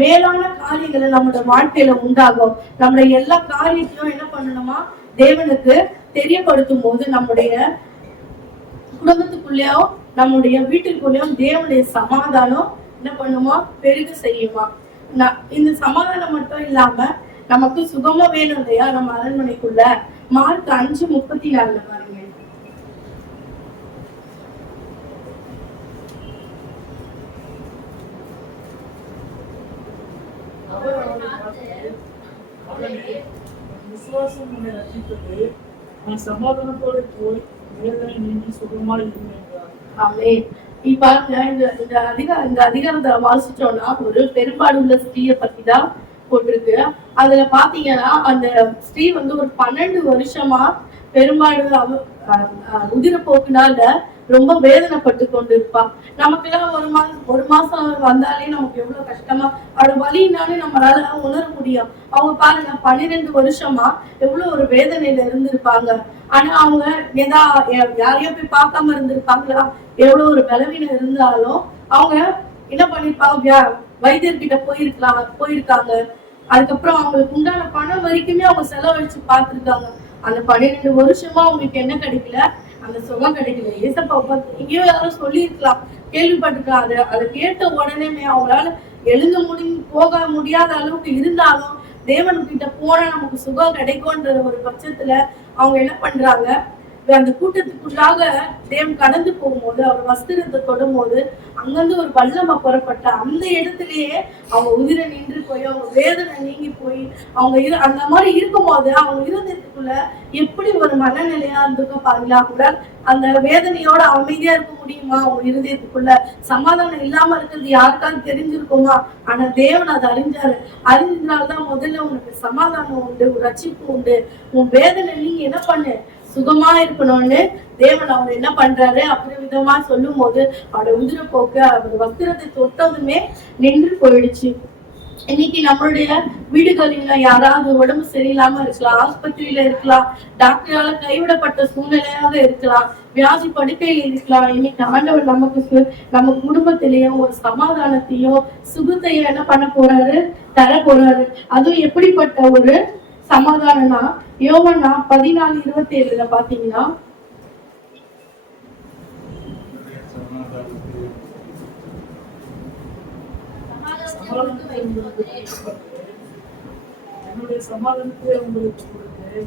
மேலான காரியங்களை நம்மளோட வாழ்க்கையில உண்டாகும். நம்மளுடைய எல்லா காரியத்தையும் என்ன பண்ணணுமா, தேவனுக்கு தெரியப்படுத்தும் போது நம்முடைய குடும்பத்துக்குள்ளேயும் நம்முடைய வீட்டுக்குள்ளேயும் தேவனுடைய சமாதானம் என்ன பண்ணுமா, பெருக செய்யுமா. இந்த சமாதானம் மட்டும் இல்லாம நமக்கு சுகமா வேணும் இல்லையா, நம்ம அரண்மனைக்குள்ள மார்க் 5:34 பாருங்க. விசுவாசம் உன்னை ரட்சித்தது, நான் சமாதானத்தோடு போய் வேதனை நீங்கி சுகமாய் இருந்தேன். இந்த அதிகாரத்தை வாசிச்சோம்னா ஒரு பெரும்பாடுள்ள ஸ்திரீயை பத்தி தான் போட்டிருக்கு. அதுல பாத்தீங்கன்னா அந்த ஸ்திரீ ஒரு 12 வருஷமா பெரும்பாடு உதிர போக்குனால ரொம்ப வேதனைப்பட்டு கொண்டு இருப்பா. நமக்கு எல்லாம் ஒரு மாசம் வந்தாலே நமக்கு எவ்வளவு கஷ்டமா அவரோட வலினாலே நம்மளால உணர முடியும். அவங்க பாருங்க 12 வருஷமா எவ்வளவு ஒரு வேதனையில இருந்திருப்பாங்க. ஆனா அவங்க யாரையும் போய் பார்க்காம இருந்திருப்பாங்களா, எவ்வளவு ஒரு பலவீனம் இருந்தாலும் அவங்க என்ன பண்ணிருப்பாங்க, வைத்தியர்கிட்ட போயிருக்காங்க. அதுக்கப்புறம் அவங்களுக்கு உண்டான பணம் வரைக்குமே அவங்க செலவழிச்சு பார்த்திருக்காங்க. அந்த 12 வருஷமா அவங்களுக்கு என்ன கிடைக்கல, அந்த சுகம் கிடைக்கல. ஏசப்பா எங்கேயோ யாரும் சொல்லியிருக்கலாம், கேள்விப்பட்டிருக்கலாம். அதை கேட்ட உடனே அவங்களால எழுந்து போக முடியாத அளவுக்கு இருந்தாலும் தேவன் கிட்ட போனா நமக்கு சுகம் கிடைக்கும்ன்ற ஒரு பட்சத்துல அவங்க என்ன பண்றாங்க, அந்த கூட்டத்துக்குள்ளாக தேவன் கடந்து போகும்போது அவர் வஸ்திரத்தை தொடும் போது அங்கிருந்து ஒரு வல்லமை புறப்பட்ட அந்த இடத்துலயே அவங்க உதிர நின்று போய் அவங்க வேதனை நீங்கி போய் அவங்க அந்த மாதிரி இருக்கும் போது அவங்க இருதயத்துக்குள்ள எப்படி ஒரு மனநிலையா இருந்துக்க பாருங்களா. கூட அந்த வேதனையோட அமைதியா இருக்க முடியுமா, அவங்க இருதயத்துக்குள்ள சமாதானம் இல்லாம இருக்கிறது யாருக்காவது தெரிஞ்சிருக்குமா. ஆனா தேவன் அதை அறிஞ்சனால்தான் முதல்ல உனக்கு சமாதானம் உண்டு, ஒரு ரட்சிப்பு உண்டு, உன் வேதனை நீங்க என்ன பண்ணு, சுகமா இருக்கணும்னு தேவன் அவர் என்ன பண்றாரு அப்படி விதமா சொல்லும் போது அவரோட உதிர போக்கு அவர் வஸ்திரத்தை தொட்டதுமே நின்று போயிடுச்சு. இன்னைக்கு நம்மளுடைய வீடுகளில யாராவது உடம்பு சரியில்லாம இருக்கலாம், ஆஸ்பத்திரியில இருக்கலாம், டாக்டரால கைவிடப்பட்ட சூழ்நிலையாக இருக்கலாம், வியாதி படுக்கையில் இருக்கலாம். இன்னைக்கு ஆண்டவர் நம்ம குடும்பத்திலேயும் ஒரு சமாதானத்தையும் சுகத்தையும் என்ன பண்ண போறாரு, தர போறாரு. அதுவும் எப்படிப்பட்ட ஒரு சமாதானம்னா யோவான் 14:27 பாத்தீங்கன்னா, என்னுடைய சமாதானத்தை உங்களுக்கு கொடுத்து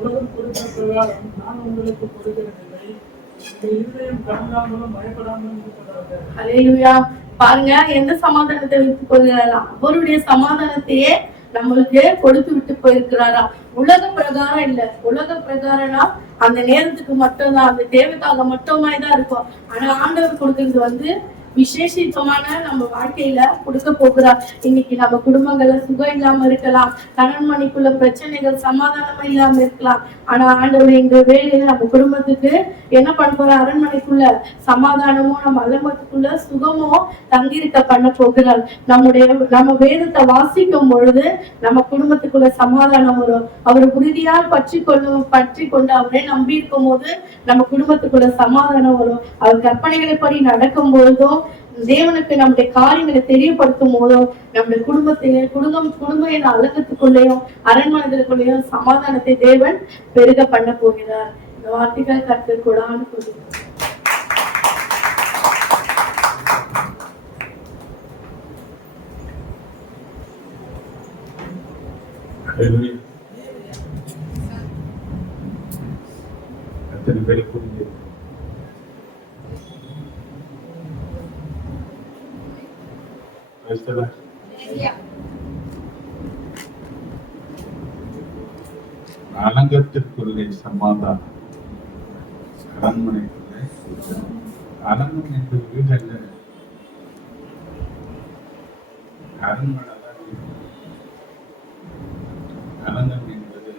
உலகம் கொடுத்த பிரகாரம் நான் உங்களுக்கு கொடுக்கிறதில்லை, இருதயம் கலங்காமலும் பயப்படாமலும் இருக்கிறார்கள். ஹல்லேலூயா. பாருங்க, எந்த சமாதானத்தை விட்டு போகிறாரா, அவருடைய சமாதானத்தையே நம்மளுக்கு கொடுத்து விட்டு போயிருக்கிறாரா. உலக பிரகாரம் இல்ல, உலக பிரகாரம்னா அந்த நேரத்துக்கு மட்டும்தான், அந்த தேவைக்காக மட்டுமே தான் இருக்கும். ஆனா ஆண்டவர் கொடுக்கிறது விசேஷித்தமான நம்ம வாழ்க்கையில கொடுக்க போகிறார். இன்னைக்கு நம்ம குடும்பங்கள்ல சுகம் இல்லாம இருக்கலாம், கணவன் மனைக்குள்ள பிரச்சனைகள் சமாதானமா இல்லாம இருக்கலாம். ஆனா ஆண்டவர் இந்த வேலையில நம்ம குடும்பத்துக்கு என்ன பண்ண போற, அரண்மனைக்குள்ள சமாதானமும் நம்ம அலமத்துக்குள்ள சுகமும் தங்கியிருக்க பண்ண போகிறார். நம்ம வேதத்தை வாசிக்கும் பொழுது நம்ம குடும்பத்துக்குள்ள சமாதானம் வரும். அவர் உறுதியா பற்றி கொண்டு அவரை நம்பி இருக்கும் போது நம்ம குடும்பத்துக்குள்ள சமாதானம் வரும். அவர் கற்பனைகளை படி நடக்கும் பொழுதும் தேவனுக்கு நம்முடைய காரியங்களை தெரியப்படுத்தும் போதும் நம்முடைய குடும்ப அலங்கத்துக்குள்ளேயும் அரண்மனைகளுக்குள்ளேயும் சமாதானத்தை தேவன் பெருக பண்ண போகிறார். இந்த வார்த்தைகள் கர்த்தர் கொடான்னு சொல்லுங்க. எத்தனை பேர் புரிஞ்சு அலங்கத்திற்குள்ளே சமாதானம், அரண்மனைக்குள்ளே அரண்மனை என்பது வீடு அல்ல, அரண்மனை தான் வீடு. அரண்மனை என்பது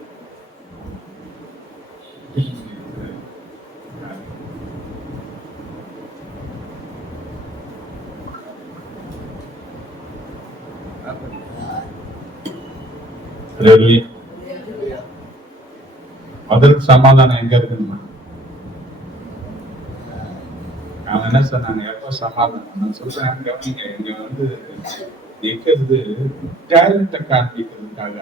முதல் சமாதானம் எங்க இருக்குன்னா, அவங்க என்ன சொன்னாங்க, எப்ப சமாதானம் நான் சொல்றேன் கவனிங்க. இங்க வந்து நிக்கிறது டேலண்ட காண்பிக்கிறதுக்காக,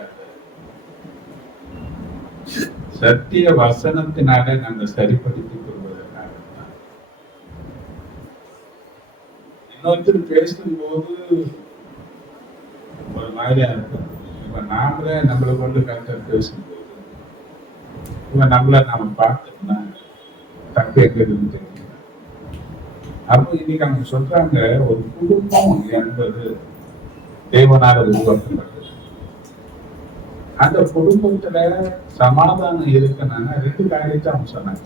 சத்திய வசனத்தினால நம்ம சரிப்படுத்திக் கொள்வதற்காக தான். இன்னொருத்தர் பேசும்போது ஒரு மாதிரியா இருக்கும். இப்ப நாமளே நம்மளை கொண்டு கருத்து பேசும்போது இப்ப நம்மள நாம பார்த்தோம்னா தப்பு எங்கிறதுன்னு தெரியல. அப்போ இன்னைக்கு அவங்க சொல்றாங்க, ஒரு குடும்பம் என்பது தேவனால உருவாக்கப்பட்டது. அந்த குடும்பத்துல சமாதானம் இருக்குன்னா ரெண்டு காரியத்தை அவங்க சொன்னாங்க.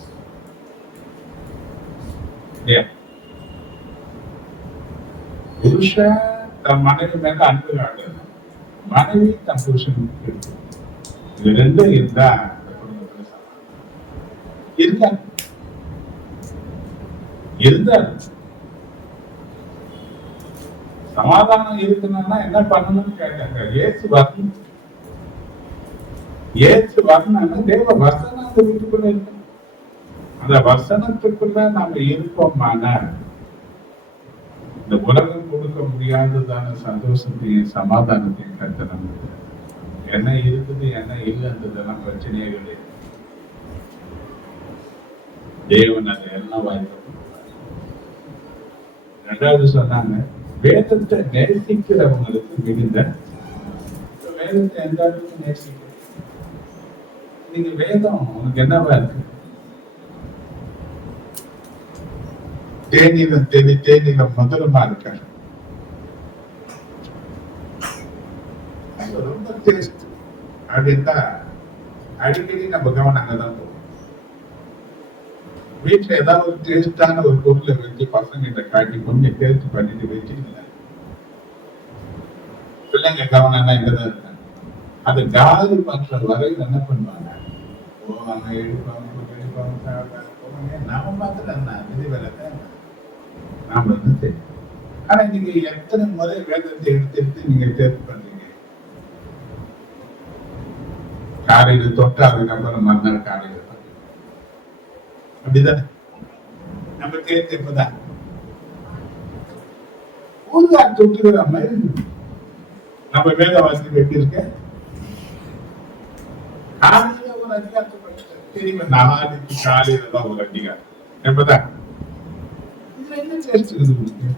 புருஷன் தன் மனைவி மேல அன்பு காட்டணும், மனைவி தன் புருஷனுக்கு இருக்கு. இது ரெண்டும் இருந்தா அந்த குடும்பத்துல சமாதானம் இருந்தா சமாதானம் இருக்குன்னா என்ன பண்ணணும்னு கேட்டாங்க. ஏசு வரணும்னா தேவ வசனம் அந்த வீட்டுக்குள்ள இருக்கு. அந்த வசனத்துக்குள்ள நாம இருப்போம்னா இந்த உலகம் கொடுக்க முடியாததான சந்தோஷத்தையும் சமாதானத்தையும் கருத்து நமக்கு என்ன இருக்குது என்ன இல்லைன்றதெல்லாம் பிரச்சனையே கிடையாது. தேவன் அதை எல்லாம் வாய்ப்பு. ரெண்டாவது சொன்னாங்க, வேதத்தை நேசிக்கிறவங்களுக்கு மிகுந்த, வேதத்தை எந்த அளவுக்கு நேசிக்க, நீங்க வேதம் உனக்கு என்னவா இருக்கு? தேனிலம் மதுரமா இருக்க, ரொம்ப டேஸ்ட் அப்படின்னா அடிக்கடி நம்ம கவனம் அங்கதான் போகும். வீட்டுல ஏதாவது ஒரு டேஸ்டான ஒரு பொருளை வச்சு பசங்க காட்டி கொஞ்சம் டேஸ்ட் பண்ணிட்டு வச்சுக்கல, பிள்ளைங்க கவனம்னா இங்கதான் இருக்காங்க. அது காலி பண்ற வரையில் என்ன பண்ணுவாங்க, போவாங்க, எடுப்பாங்க, நாம பார்த்துட்டு என்ன விதி வேலை நாம வந்து தெரியும். ஆனா நீங்க எத்தனை முறை வேதத்தை எடுத்து நீங்க டேஸ்ட் பண்றீங்க? காலையில தொட்டு அதுக்கப்புறம் மறுநாள் காலையில அப்படிதானே நம்ம கேட்டு இப்பதான் ஊர்தான் தொட்டுக்கிற மாதிரி நம்ம வேத வாசி எப்படி இருக்க. காலையில ஒரு அதிகாரத்தை படிச்சுட்டேன், திரும்ப நாளைக்கு காலையில தான் ஒரு அதிகாரம் எப்பதான். இதுல என்ன டேஸ்ட் இருக்குது?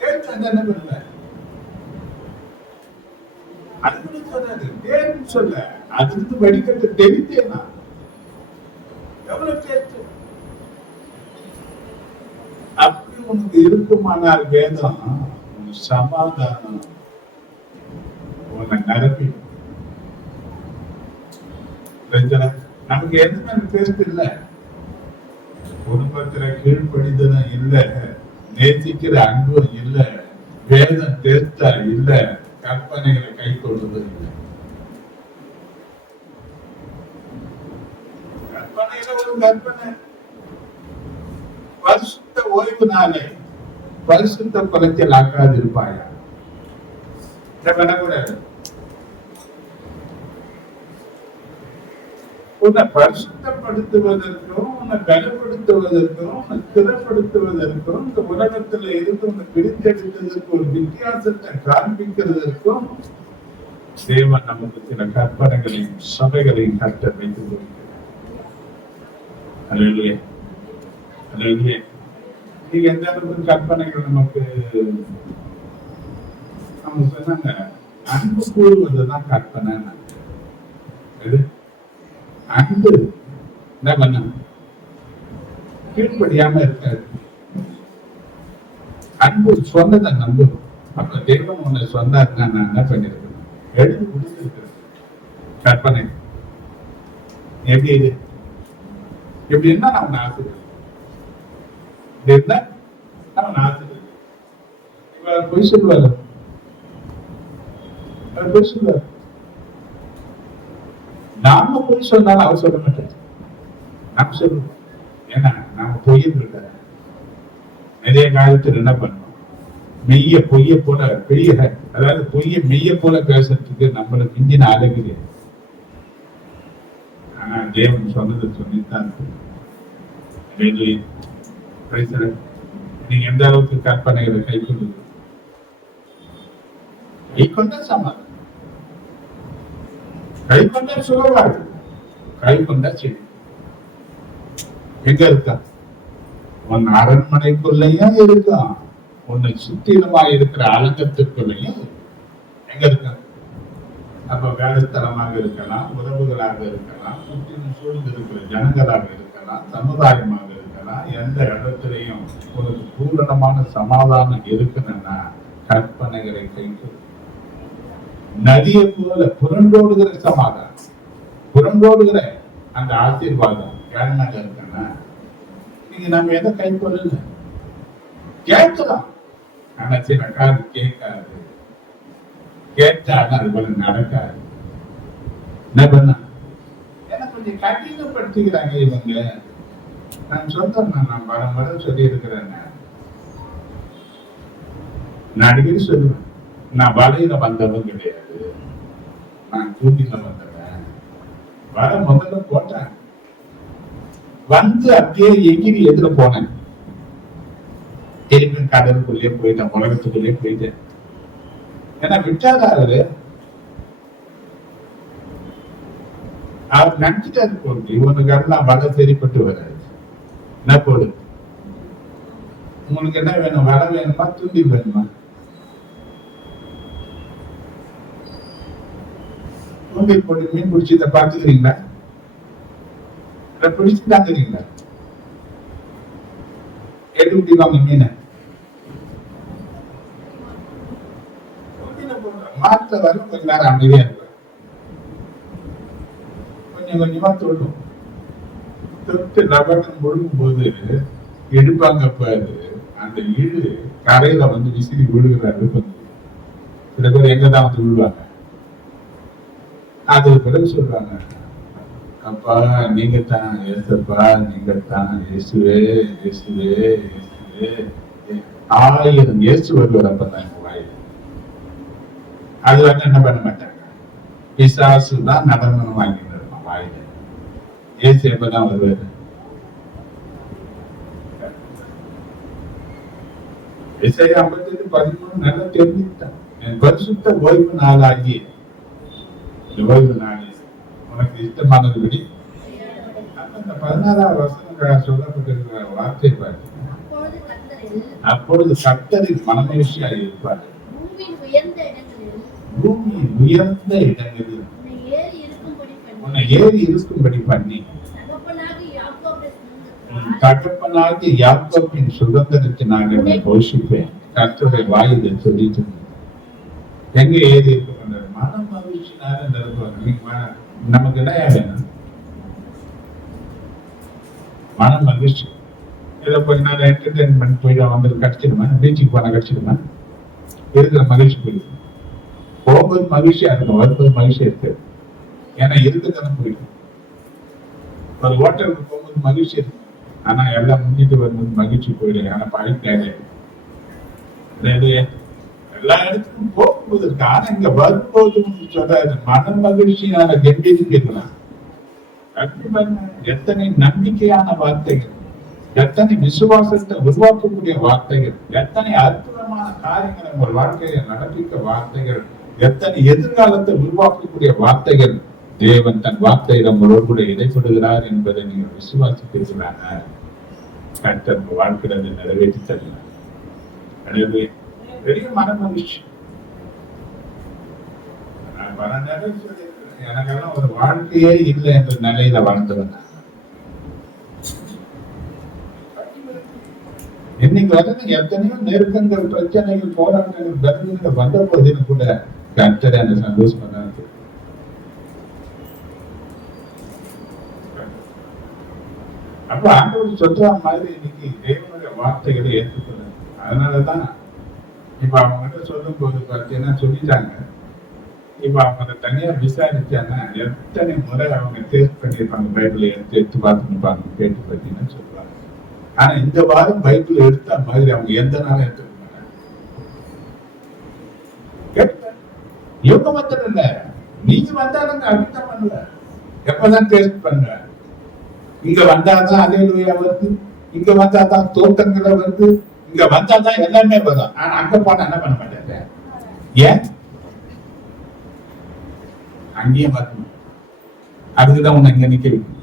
டேஸ்ட் என்ன பண்ணல, அது கூட சொல்லாது டேஸ்ட் சொல்ல, அது வந்து வடிக்கிறது தெரிஞ்சேனா எவ்வளவு டேஸ்ட். அப்படி உனக்கு இருக்குமானால் வேதம் சமாதானம் உன்னை நிரப்பி. நமக்கு எதுவுமே டேஸ்ட் இல்ல, குடும்பத்துல கீழ்ப்படிதலும் இல்ல, நேசிக்கிற அன்பும் இல்ல, வேதம் தேர்த்தா இல்ல, கற்பனைகளை கை கொள்வது இல்லை. கற்பனையில ஒரு கற்பனை, பரிசுத்த ஓய்வு நாளை பரிசுத்த குலைச்சல் ஆக்காது இருப்பாயா? பண்ணக்கூடாது. உன்னை பரிசுத்தப்படுத்துவதற்கும், உன்னை பலப்படுத்துவதற்கும், உன்னை ஸ்திரப்படுத்துவதற்கும், இந்த உலகத்துல இருந்து உன்னை பிரித்தெடுத்ததற்கு ஒரு வித்தியாசத்தை காண்பிக்கிறதற்கும் தேவன் நமக்கு சில கற்பனைகளையும் சபைகளையும் கட்ட வைத்து கொடுக்கிறார். அல்லேலூயா, அல்லேலூயா. நீங்க எந்த அளவுக்கு கற்பனைகள் நமக்கு நம்ம சொன்னாங்க, அன்பு கூறுவதுதான் கற்பனை. அன்பு என்ன பண்ண கீழ்படியாம இருக்காது. அன்பு சொன்னதை நம்பும். அப்ப தேவன் உன்னை சொன்னாருன்னா நான் என்ன பண்ணிருக்கேன், எழுதி கொடுத்திருக்கிறேன். கற்பனை எப்படி இது எப்படின்னா நம்ம ஆசை பொய் சொல்லுவாரு, பொய் சொல்லுவாரு. நாம பொய் சொன்னாலும் அவர் சொல்ல மாட்டார், நம்ம சொல்லுவோம். ஏன்னா நாம பொய்யும் இருக்க நிறைய காலத்துல என்ன பண்ணோம், பொய்ய போல பெரிய, அதாவது மெய்ய போல பேசுறதுக்கு நம்மள மிஞ்சின அழகு. ஆனா தேவன் சொன்னதை சொல்லித்தான். நீங்க எந்த அளவுக்கு கற்பனைகளை கை கொண்ட சமாதானம், கை கொண்ட சுகவாழ்வு, கை கொண்ட செடி எங்க இருக்கா? உன் அரண்மனைக்குள்ளேயும் இருக்கான், உன்னை சுத்திலுமா இருக்கிற அலங்கத்திற்குள்ளேயும் எங்க இருக்கா? அப்ப வேலைத்தலமாக இருக்கலாம், உறவுகளாக இருக்கலாம், சுற்றிலும் சூழ்ந்து இருக்கிற ஜனங்களாக இருக்கலாம், சமுதாயமாக இருக்கலாம், எந்த இடத்திலையும் ஒரு பூரணமான சமாதானம் இருக்கணும்னா கற்பனைகளை கைக்கு நதியை போல புரண்டோடுகிற சமாதானம், புரண்டோடுகிற அந்த ஆசீர்வாதம் யாருனாக இருக்குன்னா, நீங்க நம்ம எதை கை கொள்ளல, கேட்கலாம். ஆனா சில காது கேட்காது, கேட்டாலும் அது போல நடக்காது. என்ன பண்ண எனக்கு கொஞ்சம் கடினப்படுத்திக்கிறாங்க இவங்க. நான் சொல்றேன், நான் பல முறை சொல்லி இருக்கிறேன். நான் அடிக்கடி சொல்லுவேன், நான் வலையில வந்தவன் கிடையாது, நான் தூண்டில வந்தவன். வலை முதல்ல போட்டேன், வந்து அப்படியே எகிரி எதிர போனேன், திருப்பி கடலுக்குள்ளே போயிட்டேன், உலகத்துக்குள்ளே போயிட்டேன். ஏன்னா விட்டாதாரு அவர் நினைச்சிட்டாரு போட்டு இவனுக்கு எல்லாம் வலை சரிப்பட்டு வராது. என்ன போடு, உங்களுக்கு என்ன வேணும், வலை வேணுமா தூண்டில் வேணுமா? தூண்டில் போட்டு மீன் பிடிச்சி இதை பார்த்துக்கிறீங்களா? பிடிச்சு தாக்குறீங்களா? எடு விட்டுவாங்க மீனை, மாற்ற வர கொஞ்ச நேரம் அமைதியா இருக்க, கொஞ்சம் கொஞ்சமா தொடும். தொட்டு ரபட்டன் முழுங்கும் போது எடுப்பாங்க பாரு, அந்த இழு கரையில வந்து விசிறி விழுகிறாரு. சில பேர் எங்கதான் வந்து விழுவாங்க. அது பிறகு சொல்றாங்க, அப்பா நீங்க தான் ஏசப்பா, நீங்க தான் இயேசுவே, இயேசுவே, இயேசுவே. 1000 இயேசு வருவார் அப்பதான் எங்க வாயில. அது வந்து என்ன பண்ண மாட்டாங்க, பிசாசு தான் நடனம் வாங்கிட்டு இருக்கோம் வாயில. ஏசு எப்பதான் வருவாரு? Yesaya 58:13 நல்லா தெரிஞ்சுக்கிட்டான். என் பரிசுத்த ஓய்வு நாளாகி, ஓய்வு நாளே உனக்கு இஷ்டமானதுபடி. அந்த 16ஆம் வசனம் சொல்லப்பட்டிருக்கிற வார்த்தை பார்த்து, அப்பொழுது கர்த்தரின் மனமகிழ்ச்சியாக இருப்பார். பூமியின் உயர்ந்த இடங்களில் உன்னை ஏறி இருக்கும்படி பண்ணி, தகப்பனாகி யாக்கோபின் சுதந்திரத்தை நான் என்னை போஷிப்பேன். கர்த்தருடைய வாயிலை சொல்லிட்டு எங்க ஏறி இருக்க மன மகிழ்ச்சினால நிரப்புவாங்க. நமக்கு என்ன வேணும்? மன மகிழ்ச்சி. இல்ல கொஞ்ச நேரம் என்டர்டைன்மெண்ட் போயிட்டு வந்து கிடைச்சிடுமா, பீச்சுக்கு போனா கிடைச்சிடுமா, இருக்கிற மகிழ்ச்சி போயிடும். போகும்போது மகிழ்ச்சியா இருக்கும், வரும்போது மகிழ்ச்சியா இருக்கு. ஏன்னா இருக்குதானே போயிடும். ஒரு ஹோட்டலுக்கு போகும்போது மகிழ்ச்சி இருக்கு, ஆனா எல்லாம் முடிஞ்சிட்டு வரும்போது மகிழ்ச்சி போயிடும். ஆனா பழகிட்டாரு எல்லா இடத்துக்கும் போகும்போது இருக்கு. ஆனா இங்க வரும்போது சொல்றாரு மன மகிழ்ச்சியான கெம்பீரி கேட்கலாம். எத்தனை நம்பிக்கையான வார்த்தைகள், எத்தனை விசுவாசத்தை உருவாக்கக்கூடிய வார்த்தைகள், எத்தனை அற்புதமான காரியங்களை உங்கள் வாழ்க்கையை நடப்பிக்க வார்த்தைகள், எத்தனை எதிர்காலத்தை உருவாக்கக்கூடிய வார்த்தைகள். தேவன் தன் வார்த்தையை நம்மளோடு கூட இடைப்படுகிறார் என்பதை நீங்கள் விசுவாசித்தீர்களான கர்த்தர் வாழ்க்கையை நிறைவேற்றி தருகிறார். எனவே பெரிய மன மகிழ்ச்சி. பல நேரம் எனக்கெல்லாம் ஒரு வாழ்க்கையே இல்லை என்ற நிலையில வளர்ந்தவன். இன்னைக்கு வந்து எத்தனையோ நெருக்கங்கள், பிரச்சனைகள், போராட்டங்கள், பலவீனங்கள் வந்த போதிலும் கூட கர்த்தர் அந்த சந்தோஷமா தான் இருக்கு. அப்ப ஆண்டவர் சொல்ற மாதிரி இன்னைக்கு தேவனுடைய வார்த்தைகளை ஏற்றுக்கொள்ள. அதனாலதான் இப்ப அவங்க கிட்ட சொல்லும் போது பார்த்தீங்கன்னா சொல்லிட்டாங்க. இப்ப அவங்க தனியா விசாரிச்சாங்கன்னா எத்தனை முறை அவங்க டேஸ்ட் பண்ணிருப்பாங்க, பைபிளை எடுத்து பார்த்துருப்பாங்க, கேட்டு பார்த்தீங்கன்னா சொல்லுவாங்க. ஆனா இந்த வாரம் பைபிள் எடுத்த மாதிரி அவங்க எந்த நாளும் எடுத்துருப்பாங்க. இவங்க மட்டும் இல்ல, நீங்க வந்தாலும் அபித்தம் பண்ணல, எப்பதான் டேஸ்ட் பண்ண. இங்க வந்தாதான் அலையிலுயா வருது, இங்க வந்தாதான் தோட்டங்களை வருது, இங்க வந்தாதான் எல்லாமே வரும். ஆனா அங்க போனா என்ன பண்ண மாட்டாங்க. ஏன்? அங்கேயும் வரணும். அதுக்குதான் உன்னை இங்க நிக்க வைக்கணும்.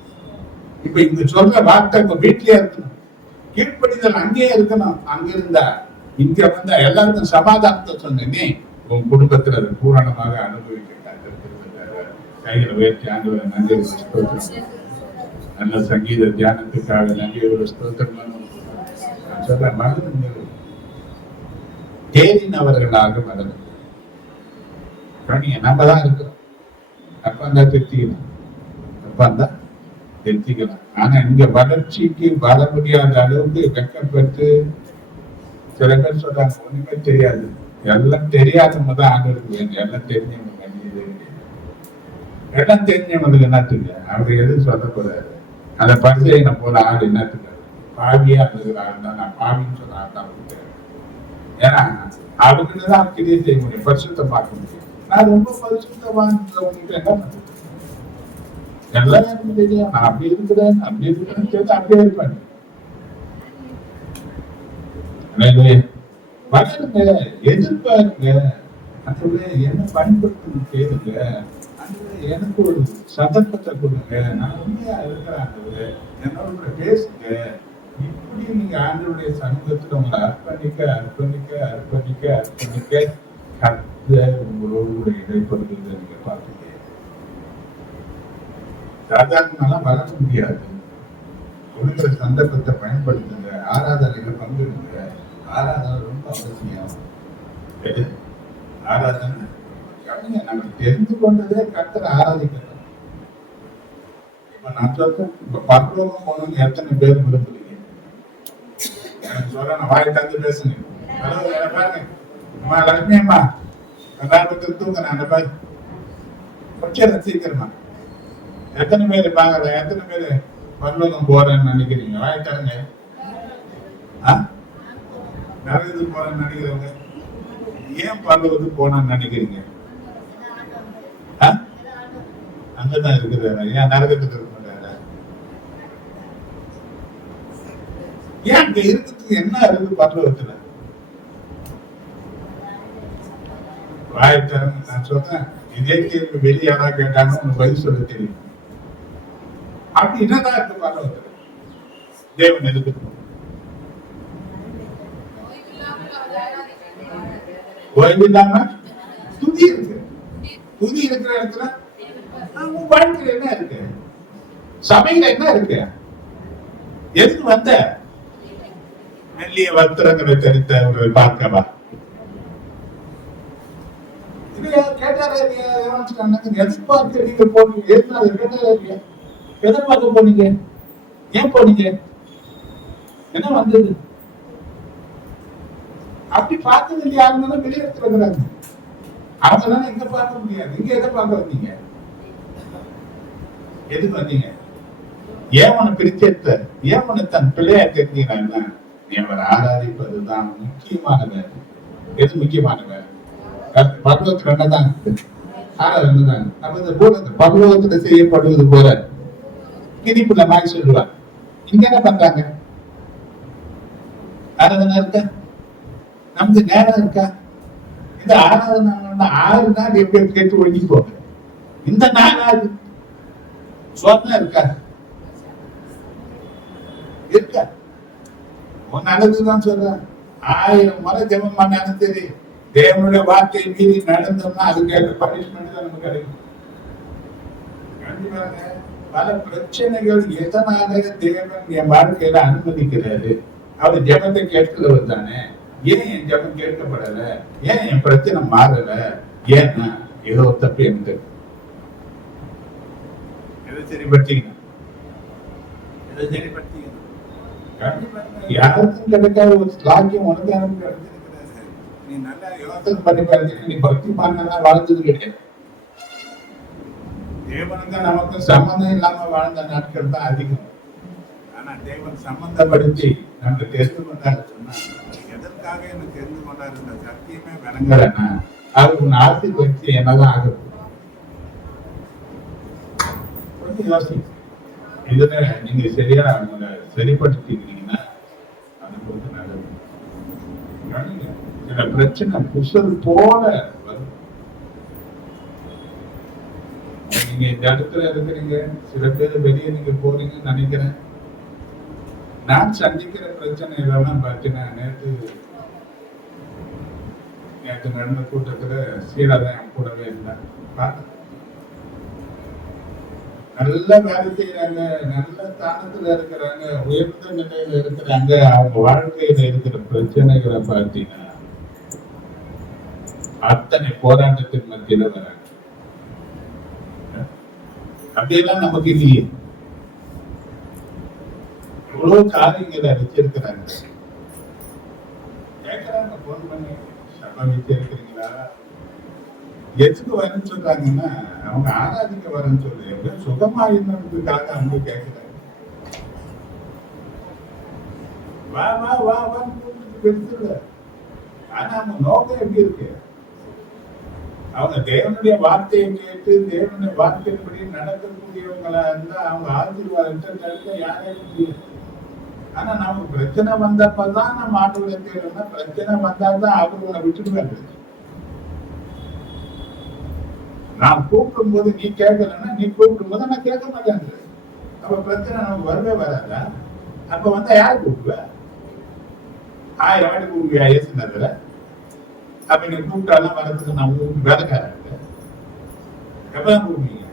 இப்ப இங்க சொல்ற வார்த்தை இப்ப வீட்லயே இருக்கணும், கீழ்ப்படிதல் அங்கேயே இருக்கணும். அங்க இருந்தா இங்க வந்தா எல்லாருக்கும் சமாதானத்தை சொன்னே உன் குடும்பத்துல அது பூரணமாக அனுபவிக்க கைகளை உயர்த்தி ஆண்டவரை நன்றி ஸ்தோத்திரம். நல்ல சங்கீத தியானத்துக்காக நன்றியோட ஸ்தோத்திரம் சொல்ற. மகன்கள் தேறினவர்களாக வளரும். நம்ம தான் இருக்கிறோம். அப்பா திருத்திக்கலாம், அப்பா திருத்திக்கலாம். ஆனா இங்க வளர்ச்சிக்கு வர முடியாத அளவுக்கு வெக்கப்பட்டு சில பேர் சொல்றாங்க ஒண்ணுமே தெரியாது. எல்லாம் தெரியாதவங்க தான் ஆண்டவருக்கு வேணும். எல்லாம் தெரிஞ்சவங்க எல்லாம் தெரிஞ்சவங்களுக்கு என்ன தெரியும். அவங்க எதுவும் சொல்லக்கூடாது. அந்த பரிசையை போல ஆள் என்ன தெரியாது. பாவியா இருக்கிற ஆள் தான், நான் பாவின்னு சொல்ற ஆள் தான். ஏன்னா அவங்கதான் கிரியை செய்ய முடியும், பரிசுத்தை பார்க்க முடியும். நான் ரொம்ப பரிசுத்தவான்கிட்ட என்ன பண்றது? எல்லாம் எனக்கு தெரியும். நான் அப்படி இருக்கிறேன், அப்படி இருக்கிறேன்னு கேட்டு அப்படியே இருப்பேன். வளருங்க, எதிர்பாருங்க, என்ன பயன்படுத்தணும் கேளுங்க. எனக்கு ஒரு சந்தர்ப்பத்தை கொடுங்க, நான் உண்மையா இருக்கிறாங்க, என்னோட பேசுங்க. இப்படி நீங்க ஆண்டவருடைய சமூகத்துல உங்களை அர்ப்பணிக்க அர்ப்பணிக்க அர்ப்பணிக்க அர்ப்பணிக்க கர்த்தர் உங்களோடு இடைப்படுகிறத நீங்க பார்த்துக்க. சாதாரணமாலாம் வளர முடியாது. கொடுக்கிற சந்தர்ப்பத்தை பயன்படுத்துங்க, ஆராதனையில பங்கெடுங்க. ஆராதனை ரொம்ப அவசியம். ஆராதனை நமக்கு தெரிந்து கொண்டதே கர்த்தரை ஆராதிக்கணும். இப்ப நான் சொல்றேன், இப்ப பரலோகம் போகணும்னு எத்தனை பேர் விரும்புறீங்க? எனக்கு சொல்றேன், வாய் தந்து பேசுங்க. பாருங்க அம்மா லட்சுமி அம்மா, எல்லாத்துக்கும் தூங்க அந்த மாதிரி கொஞ்சம் சீக்கிரமா. எத்தனை பேர் பாக்கல, எத்தனை பேர் பரலோகம் போறேன்னு நினைக்கிறீங்க? வாய் தருங்க. நரகத்துக்கு போறேன்னு நினைக்கிறவங்க ஏன் பரலோகத்துக்கு போனான்னு நினைக்கிறீங்க? அங்கதான் இருக்குது, ஏன் நரகத்துக்கு இருக்க மாட்டாரு? ஏன் அங்க இருக்கிறதுக்கு என்ன இருக்கு பரலோகத்துல? வாய்த்தரங்க. நான் சொல்றேன், இதே கேள்வி வெளியாரா கேட்டாலும் உனக்கு பதில் சொல்ல தெரியும். அப்படி என்னதான் இருக்கு பரலோகத்துல? தேவன் எதுக்கு ஓய்வு இல்லாம துதி இருக்கு. துதி இருக்கிற இடத்துல வாழ்க்கையில என்ன இருக்கு? சபையில என்ன இருக்கு? எதுக்கு வந்த? மெல்லிய வஸ்திரங்களை தரித்தவர்கள் பார்க்கவா? எதிர்பார்த்து நீங்க போனீங்க. எதிர்பார்க்க போனீங்க. ஏன் போனீங்க? என்ன வந்தது? அப்படி பார்க்க வேண்டிய யாருன்னா வெளியே இருக்கிறாங்க. அவங்களால இங்க பார்க்க முடியாது. இங்க எதை பார்க்க வந்தீங்க? எதுக்கு வந்தீங்க? ஏன் உன பிரிச்செடுத்த? ஏன் உன தன் பிள்ளையா தெரிஞ்சுக்கிறாங்கன்னா நீ அவரை ஆராதிப்பதுதான் முக்கியமான வேலை. எது முக்கியமான வேலை? பரலோகத்துல என்னதான் ஆராதனை தான். நம்ம இந்த பரலோகத்துல செய்யப்படுவது போல கிரிப்புல மாதிரி சொல்லுவாங்க. இங்க என்ன பண்றாங்க? ஆராதனை இருக்கா? நமக்கு நேரம் இருக்கா? இந்த ஆராதனை 6 நாள் எப்படி கேட்டு ஒழுங்கி போங்க. இந்த 4 நாள் சொன்ன இருக்கா? இருக்கா? நல்லதுதான் சொல்றேன். 1000 முறை ஜெபம் பண்ணாலும் சரி, தேவனுடைய வார்த்தையை மீறி நடந்தோம்னா அதுக்கு பனிஷ்மெண்ட் தான் நமக்கு கிடைக்கும். பல பிரச்சனைகள் எதனால தேவன் என் வாழ்க்கையில அனுமதிக்கிறாரு? அவர் ஜெபத்தை கேட்கிறவர் தானே. ஏன் என் ஜெபம் கேட்கப்படல? ஏன் என் பிரச்சனை மாறல? ஏன்னா ஏதோ தப்பு எனக்கு எதை சரிபடுத்திக்கணும், எதை சரிபடுத்திக்கணும். யாருக்கும் கிடைக்காத ஒரு ஸ்லாக்கியம் உனக்கு யாரும் கிடைச்சிருக்கிறது. நீ நல்லா யோசனை பண்ணி பாருங்க. நீ பக்தி பண்ணலாம் வாழ்ந்தது கிடையாது. தேவனுக்கு நமக்கு சம்பந்தம் இல்லாம வாழ்ந்த நாட்கள் தான் அதிகம். ஆனா தேவன் சம்பந்தப்படுத்தி நமக்கு தெரிந்து கொண்டாரு சொன்னா, எதற்காக எனக்கு தெரிந்து கொண்டாரு? இந்த சத்தியமே விளங்கலன்னா அவர் உன் ஆசை வச்சு என்னதான் ஆகும்? கொஞ்சம் யோசி. இதுல நீங்க சரியா அவங்களை சரிப்படுத்திக்கிறீங்கன்னா அது கொஞ்சம் நல்லது. சில பிரச்சனை புசல் போல வரும். நீங்க இந்த இடத்துல இருக்கிறீங்க, சில பேர் வெளியே நீங்க போறீங்கன்னு நினைக்கிறேன். நான் சந்திக்கிற பிரச்சனை இதெல்லாம் பார்த்தீங்கன்னா நேற்று நடந்த கூட்டத்துல சீராதான் என் கூடவே இருந்தாங்க. பார்த்தேன், நல்ல வேலை செய்யறாங்க, நல்ல ஸ்தானத்துல இருக்கிறாங்க, உயர்ந்த நிலையில இருக்கிறாங்க. அவங்க வாழ்க்கையில இருக்கிற பிரச்சனைகளை பார்த்தீங்கன்னா அத்தனை போராட்டத்தின் மத்தியில வராங்க. அப்படியெல்லாம் நமக்கு இல்லையே. எவ்வளவு காரியங்களை வச்சிருக்கிறாங்க. கேட்கிறாங்க, போன் பண்ணி சபை வச்சிருக்கிறீங்களா? எதுக்கு வரன்னு சொல்றாங்கன்னா அவங்க ஆராதிக்க வரன்னு சொல்லு. எப்படியும் சுகமா இருந்ததுக்காக அவங்க கேட்கிறாங்க. வா வா வா வான்னு பெருசுல. ஆனா அவங்க நோக்கம் எப்படி இருக்கு? அவங்க தேவனுடைய வார்த்தையை கேட்டு தேவனுடைய வார்த்தைப்படி நடக்கக்கூடியவங்களா இருந்தா அவங்க ஆசீர்வாதத்தை யாரே முடியும். ஆனா நமக்கு பிரச்சனை வந்தப்பதான் நம்ம ஆண்டவரை தேடணும்னா, பிரச்சனை வந்தாதான் அவரு உன்னை விட்டுடுவாங்க. நான் கூப்பிடும் போது நீ கேட்கலன்னா, நீ கூப்பிடும் போது நான் கேட்க மாட்டேன். அப்ப பிரச்சனை நமக்கு வரவே வராதா? அப்ப வந்தா யாரு கூப்பிடுவ? 1000 வாட்டி கூப்பிடுவியா இயேசுநாதரை? அப்ப நீ கூப்பிட்டாலும் வரதுக்கு நான் வேலைக்காரன் எப்பதான் கூப்பிடுவீங்க?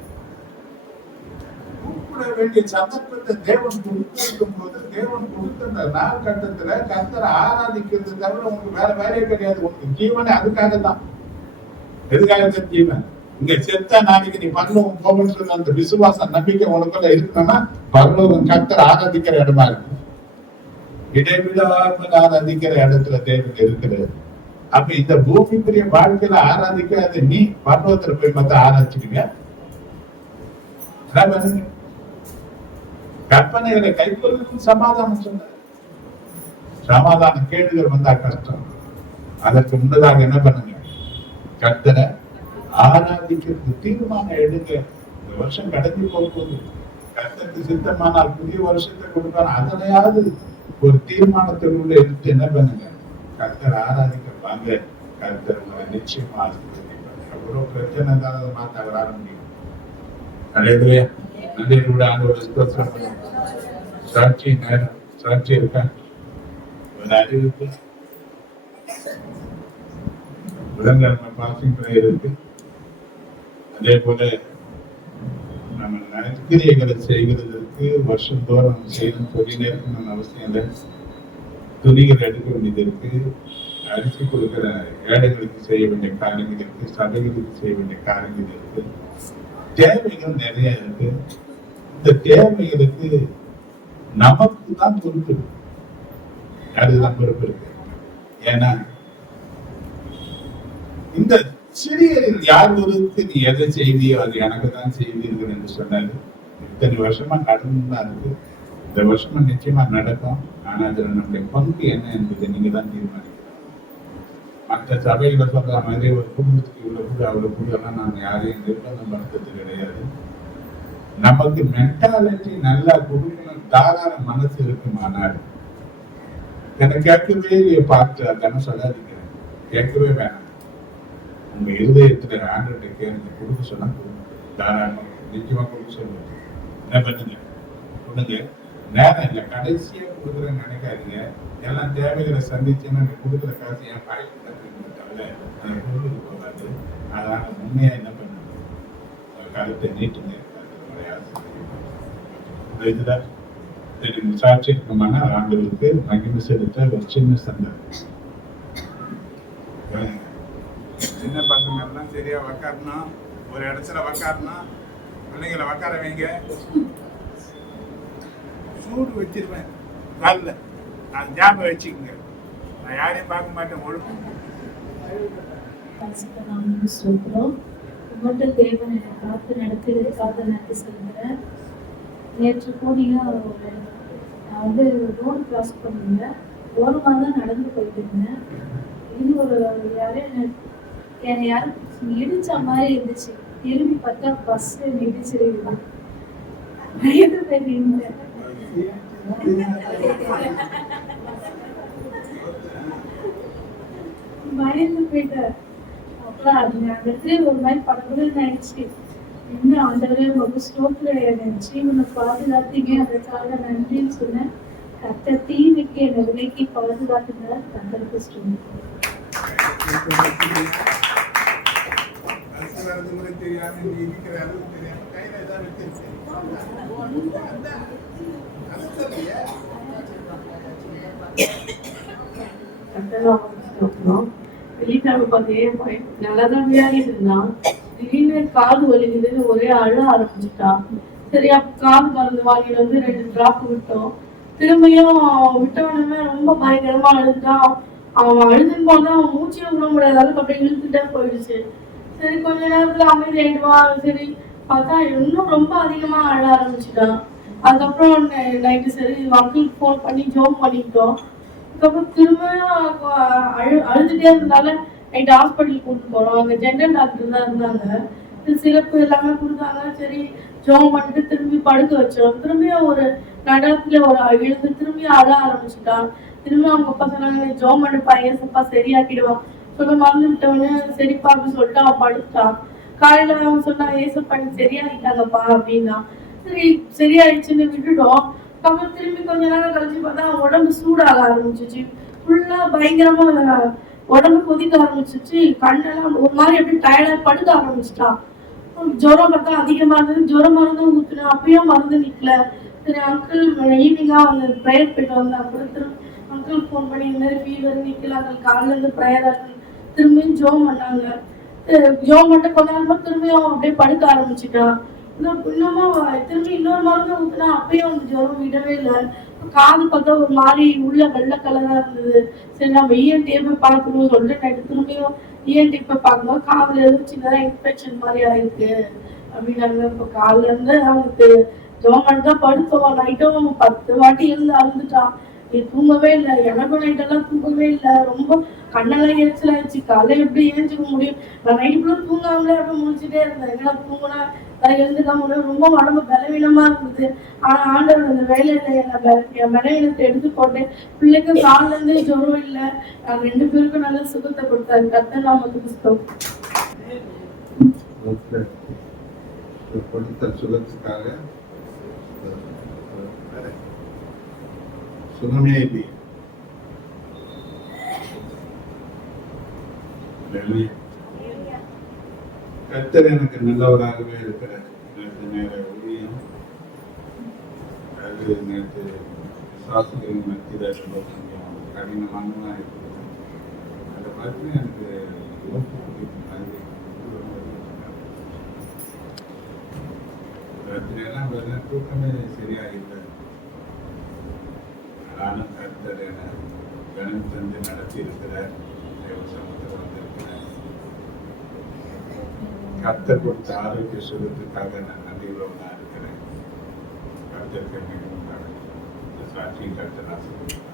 கூப்பிட வேண்டிய சந்தர்ப்பத்தை தேவன் கொடுத்திருக்கும் போது, தேவன் கொடுத்த நாள் கட்டத்துல கர்த்தரை ஆராதிக்கிறது தவிர உங்களுக்கு வேற வேலையே கிடையாது. உங்களுக்கு ஜீவனே அதுக்காக தான். எதுக்காக ஜீவன்? இங்க செத்த நாளைக்கு நீ பரலோகம் போகணும்னு சொல்ல அந்த விசுவாச நம்பிக்கை உனக்குள்ள இருக்கணும்னா பரலோகம் கர்த்தரை ஆராதிக்கிற இடமா இருக்கு. இடைவிடாமல் ஆராதிக்கிற இடத்துல தேவன் இருக்கிறது. அப்ப இந்த பூமிக்குரிய வாழ்க்கையில ஆராதிக்காத நீ பரலோகத்துல போய் மத்த ஆராய்ச்சிடுங்க. கற்பனைகளை கைக்கொள்ளும் சமாதானம் சொன்ன சமாதான கேடுகள் வந்தா கஷ்டம். அதற்கு முன்னதாக என்ன பண்ணுங்க? கர்த்தரை ஆராதிக்கிறது தீர்மானம் எடுங்க. இந்த வருஷம் கடந்து போகும்போது கர்த்தருக்கு சித்தமானால் புதிய வருஷத்தை கொடுப்பாரு. அதனையாவது ஒரு தீர்மானத்திற்குள்ள எடுத்து என்ன பண்ணுங்க? கர்த்தர் ஆராதிக்க வாங்க. கர்த்தர் உங்களை நிச்சயமா ஆசீர்வதிப்பார். எவ்வளவு பிரச்சனை இருந்தாலும் அதை மாத்த அவரால முடியும். அல்லேலூயா. நன்றி கூட ஆண்டவரை ஸ்தோத்திரம் பண்ணுங்க. சாட்சி நேரம் சாட்சி இருக்கா? ஒரு அறிவிப்பு புதன்கிழமை பாசிங் பிரேயர் இருக்கு. அதே போல நம்ம நற்கிரியைகளை செய்கிறதுக்கு வருஷந்தோறும் நம்ம செய்யணும். சொல்லினே இருக்கணும்னு அவசியம் இல்லை. துணிகள் எடுக்க வேண்டியது இருக்கு. அரிசி கொடுக்கிற ஏழைகளுக்கு செய்ய வேண்டிய காரியங்கள் இருக்கு. சபைகளுக்கு செய்ய வேண்டிய காரியங்கள் இருக்கு. தேவைகள் நிறைய இருக்கு. இந்த தேவைகளுக்கு நமக்கு தான் பொறுப்பு. அதுதான் பொறுப்பு இருக்கு. ஏன்னா இந்த சிறியரில் யார் ஒருவருக்கு நீ எதை செய்தியோ அது எனக்கு தான் செய்தீர்கள் என்று சொன்னாரு. இத்தனை வருஷமா நடந்துதான் இருக்கு. இந்த வருஷமா நிச்சயமா நடக்கும். ஆனா அதுல நம்முடைய பங்கு என்ன என்பதை நீங்க தான் தீர்மானிக்கணும். மற்ற சபையில சொல்ற மாதிரி ஒரு குடும்பத்துக்கு இவ்வளவு கூட அவ்வளவு கூட எல்லாம் நாங்க யாரையும் நிர்பந்தம் படுத்துறது கிடையாது. நமக்கு மென்டாலிட்டி நல்லா கொடுக்கணும் தாராள மனசு இருக்குமானால் எனக்கு கேட்கவே பார்த்து அதெல்லாம் சொல்லாதீங்க, கேட்கவே வேணாம். உங்க இருதயத்துல ஆண்டோட கேளுங்க, கொடுக்க சொன்னா தாராளம் நிச்சயமா கொடுக்க சொல்லுங்க. என்ன பண்ணுங்க கொடுங்க, நேரம் இல்லை கடைசியா கொடுக்குறேன்னு நினைக்காதீங்க. எல்லாம் தேவைகளை சந்திச்சுன்னா நீ கொடுக்குற காசு என் பாய்க்கு தவிர அதை கொடுத்துட்டு போகாது. அதனால உண்மையா என்ன பண்ணுங்க, கருத்தை நீட்டுங்க. இதுதான் சாட்சியமான ஆண்டுகளுக்கு மகிழ்ச்சி செலுத்த ஒரு சின்ன சந்தர்ப்பம். சின்ன பசங்க எல்லாம் சரியா உக்காரணும், ஒரு இடத்துல உக்காரணும், பிள்ளைங்களை உக்கார வைங்க. சூடு வச்சிருவேன் காலில், நான் ஞாபகம் வச்சுக்கோங்க. நான் யாரையும் பார்க்க மாட்டேன். ஒழுங்கு உங்கள்கிட்ட தேவன் என்னை காத்து நடத்துறதுக்காக நன்றி சொல்கிறேன். நேற்று போனீங்க, நான் வந்து ரோடு கிராஸ் பண்ணுவேன், ஓரமாக தான் நடந்து போயிட்டு இருந்தேன். இது ஒரு என்னை யாரும் இடிச்ச மாதிரி இருந்துச்சு. திரும்பி பார்த்தா பஸ் இடிச்சிருக்கு. பயந்து போய் நின்றேன். பயந்து போயிட்டேன். அப்புறம் அந்த இடத்துல ஒரு மாதிரி படகுன்னு ஆயிடுச்சு. இன்னும் ஆண்டவரே ரொம்ப ஸ்லோத்துல ஜீவனை பாதுகாத்தீங்க, அதற்காக நன்றின்னு சொன்னேன். கத்த தீமைக்கு என்னை விலைக்கு பாதுகாத்துனால கத்தருக்கு ஸ்டோன். வெள்ளிக்கிழமை பார்த்தே நல்லாதான் விளையாடிட்டு இருந்தான். திடீர்னு காது வலிக்குதுன்னு ஒரே அழ ஆரம்பிச்சுட்டான். சரி, அப்ப காது மருந்து வாங்கிட்டு வந்து 2 டிராப் விட்டோம். திரும்பியும் விட்டவனுமே ரொம்ப பயங்கரமா அழுதான். அவன் அழுதுன்னு போதான் மூச்சே விட முடியாத அளவுக்கு அப்படியே இழுத்துட்டே போயிடுச்சு. சரி, கொஞ்ச நேரத்துல அமைதியாயிடுவான். சரி பார்த்தா இன்னும் ரொம்ப அதிகமா அழ ஆரம்பிச்சுட்டான். அதுக்கப்புறம் நைட்டு சரி மக்களுக்கு ஃபோன் பண்ணி ஜோம் பண்ணிக்கிட்டோம். அதுக்கப்புறம் திரும்ப அழுதுட்டே இருந்தால நைட்டு ஹாஸ்பிட்டலுக்கு கூப்பிட்டு போறோம். அங்கே ஜென்ரல் டாக்டர் தான் இருந்தாங்க. சிறப்பு எல்லாமே கொடுத்தாங்க. சரி ஜோம் பண்ணிட்டு திரும்பி படுக்க வச்சோம். திரும்பியும் ஒரு நடத்துல ஒரு எழுந்து திரும்பி அழ ஆரம்பிச்சுட்டான். திரும்பி அவங்க அப்பா சொன்னாங்க, ஜோம் பண்ணிப்பா, ஏசப்பா சரியாக்கிடுவான் சொல்ல மறந்து விட்டவனு. சரிப்பா அப்படின்னு சொல்லிட்டு அவன் படுத்துட்டான். காலையில அவன் சொன்னா, ஏசப்பா சரியாகிட்டாங்கப்பா அப்படின்னா. சரி சரியாயிடுச்சுன்னு விட்டுட்டோம். அப்புறம் திரும்பி கொஞ்ச நேரம் கழிச்சு பார்த்தா உடம்பு சூடாக ஆரம்பிச்சிச்சு. ஃபுல்லா பயங்கரமா உடம்பு கொதிக்க ஆரம்பிச்சிச்சு. கண்ணெல்லாம் ஒரு மாதிரி எப்படி டயர்டா படுக்க ஆரம்பிச்சிட்டான். ஜுரம் பார்த்தா அதிகமா இருந்தது. ஜுரம் மருந்து ஊத்துனா அப்பயும் மருந்து நிக்கல. சரி அங்கிள் ஈவினிங்கா வந்து ப்ரேயர் போயிட்டு வந்தேன். அப்புறம் திரும்ப அங்கிள் ஃபோன் பண்ணி இந்த மாதிரி ஃபீவர் நிக்கல, அங்கிள் காலைல இருந்து ப்ரேயர் திரும்பியும் ஜோம் பண்ணாங்க. ஜோம் பண்ணிட்டு கொஞ்ச நேரமா திரும்பியும் அப்படியே படுக்க ஆரம்பிச்சுட்டான். இன்னமும் திரும்பி இன்னொரு மருந்து ஊத்துனா அப்பயும் வந்து ஜுரம் விடவே இல்லை. காது பார்த்தா ஒரு மாதிரி உள்ள வெள்ளை கலரா இருந்தது. சரி நம்ம இஎன்டியே போய் பார்க்கணும்னு சொல்லிட்டு நைட்டு திரும்பியும் இஎன்டி போய் பார்க்கும்போது காதுல எதுவும் சின்னதா இன்ஃபெக்ஷன் மாதிரி ஆயிருக்கு அப்படின்னாங்க. இப்போ காலில இருந்து அவனுக்கு ஜோமன் தான் படுத்தோம். நைட்டும் 10 வாட்டி இருந்து அழுந்துட்டான். தூங்கவே இல்லை. எனக்கும் நைட்டெல்லாம் தூங்கவே இல்லை. ரொம்ப கண்ணெல்லாம் எரிச்சல் ஆயிடுச்சு. காலைல எப்படி ஏஞ்சிக்க முடியும்? நான் நைட்டு ஃபுல்லா தூங்காமலே அப்படி முடிச்சுட்டே இருந்தேன். எங்கன்னா தூங்கினா எழுந்துக்க முடியும். ரொம்ப உடம்பு பலவீனமா இருந்தது. ஆனா ஆண்டவர் அந்த வேலையில என் பலவீனத்தை எடுத்து போட்டேன். பிள்ளைக்கு காலில இருந்தே ஜுரம் இல்லை. நாங்க 2 பேருக்கும் நல்ல சுகத்தை கொடுத்தாரு. கர்த்தர் நாமத்துக்கு புஸ்தகம் கொடுத்த சுகத்துக்காக சுகமே இல்லை. கர்த்தர் எனக்கு நல்லவராகவே இருக்கிறார். நேற்று நேர ஊழியம் அது நேற்று சாஸ்திரிகள் மத்தியில் ரொம்ப கொஞ்சம் கடினமானதான் இருக்குது. அதை பார்த்து எனக்கு ராத்திரியெல்லாம் தூக்கமே சரியா இல்லை. ஆனாலும் கர்த்தர் என்ன ஞானம் தந்து நடத்தி இருக்கிறார். சமூகத்தில் வந்திருக்கிறார். கர்த்தர் கொடுத்த ஆரோக்கிய சுகத்துக்காக நான் நன்றியுள்ளவனா இருக்கிறேன். கர்த்தருக்கு மிகவும் இந்த சாட்சியை கர்த்தர் ஆசீர்வதிப்பார்.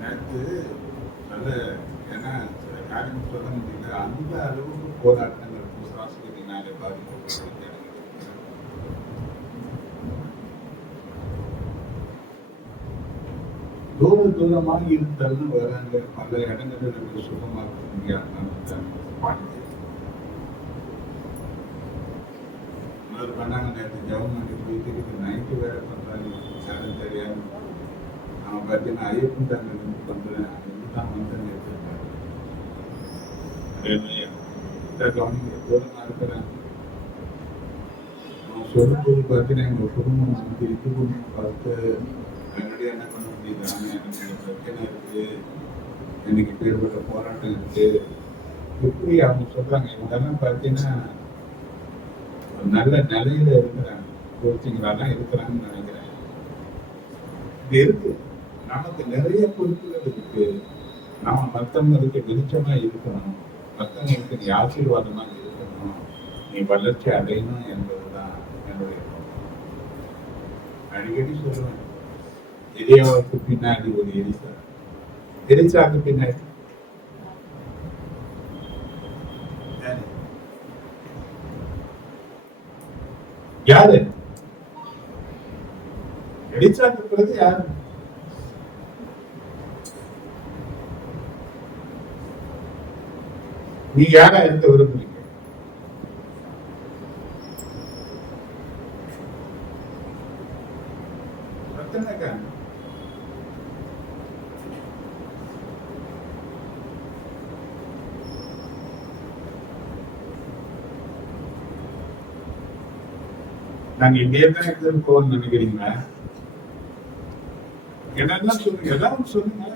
நேற்று நல்ல ஏன்னா சில காரியம் சொல்ல முடியல. அந்த அளவுக்கு போராட்டங்கள் சுவாசத்தினாலே பாதிக்கப்பட்டு தூரமாக இருந்தாலும் வராங்க. பல இடங்களில் சுகமாக பாடிச்சு பண்ணாங்க. நேற்று ஜவுமண்டி போயிட்டு நைட்டு வேற பண்றாங்க. யாரும் தெரியாது. அவன் பார்த்தீங்கன்னா ஐயப்பன் தாங்க பண்றேன் தான் வந்து நேற்று கவனிங்க தூரமா இருக்கிறேன். அவன் சொல்லும்போது பார்த்தீங்கன்னா எங்க குடும்பம் வந்து இது குடும்பம் பார்த்து என்னுடைய என்ன பண்ண முடியுது. எனக்கு பிரச்சனை இருக்கு, எனக்கு பேர்பட்ட போராட்டம் இருக்கு. எப்படி அவங்க சொல்றாங்க. இவங்கெல்லாம் பார்த்தீங்கன்னா நல்ல நிலையில இருக்கிறாங்க. கோச்சிங்களாதான் இருக்கிறாங்கன்னு நினைக்கிறேன். இது இருக்கு. நமக்கு நிறைய பொறுப்புகள் இருக்கு. நாம மற்றவங்களுக்கு வெளிச்சமா இருக்கணும், மற்றவங்களுக்கு நீ ஆசீர்வாதமா இருக்கணும், நீ வளர்ச்சி அடையணும் என்பதுதான் என்னுடைய அடிக்கடி சொல்லுவேன். எரியாவுக்கு பின்னாடி ஒரு எரிசாக்கு பின்னாடி யாரு? எரிசாக்கு பிறகு யாரு? நீ யாரா இருக்க விரும்புறீங்க? நாங்க இங்கே தான் போகணும்னு நினைக்கிறீங்களா? என்னெல்லாம் சொல்லுங்க, ஏதாவது சொல்லுங்க.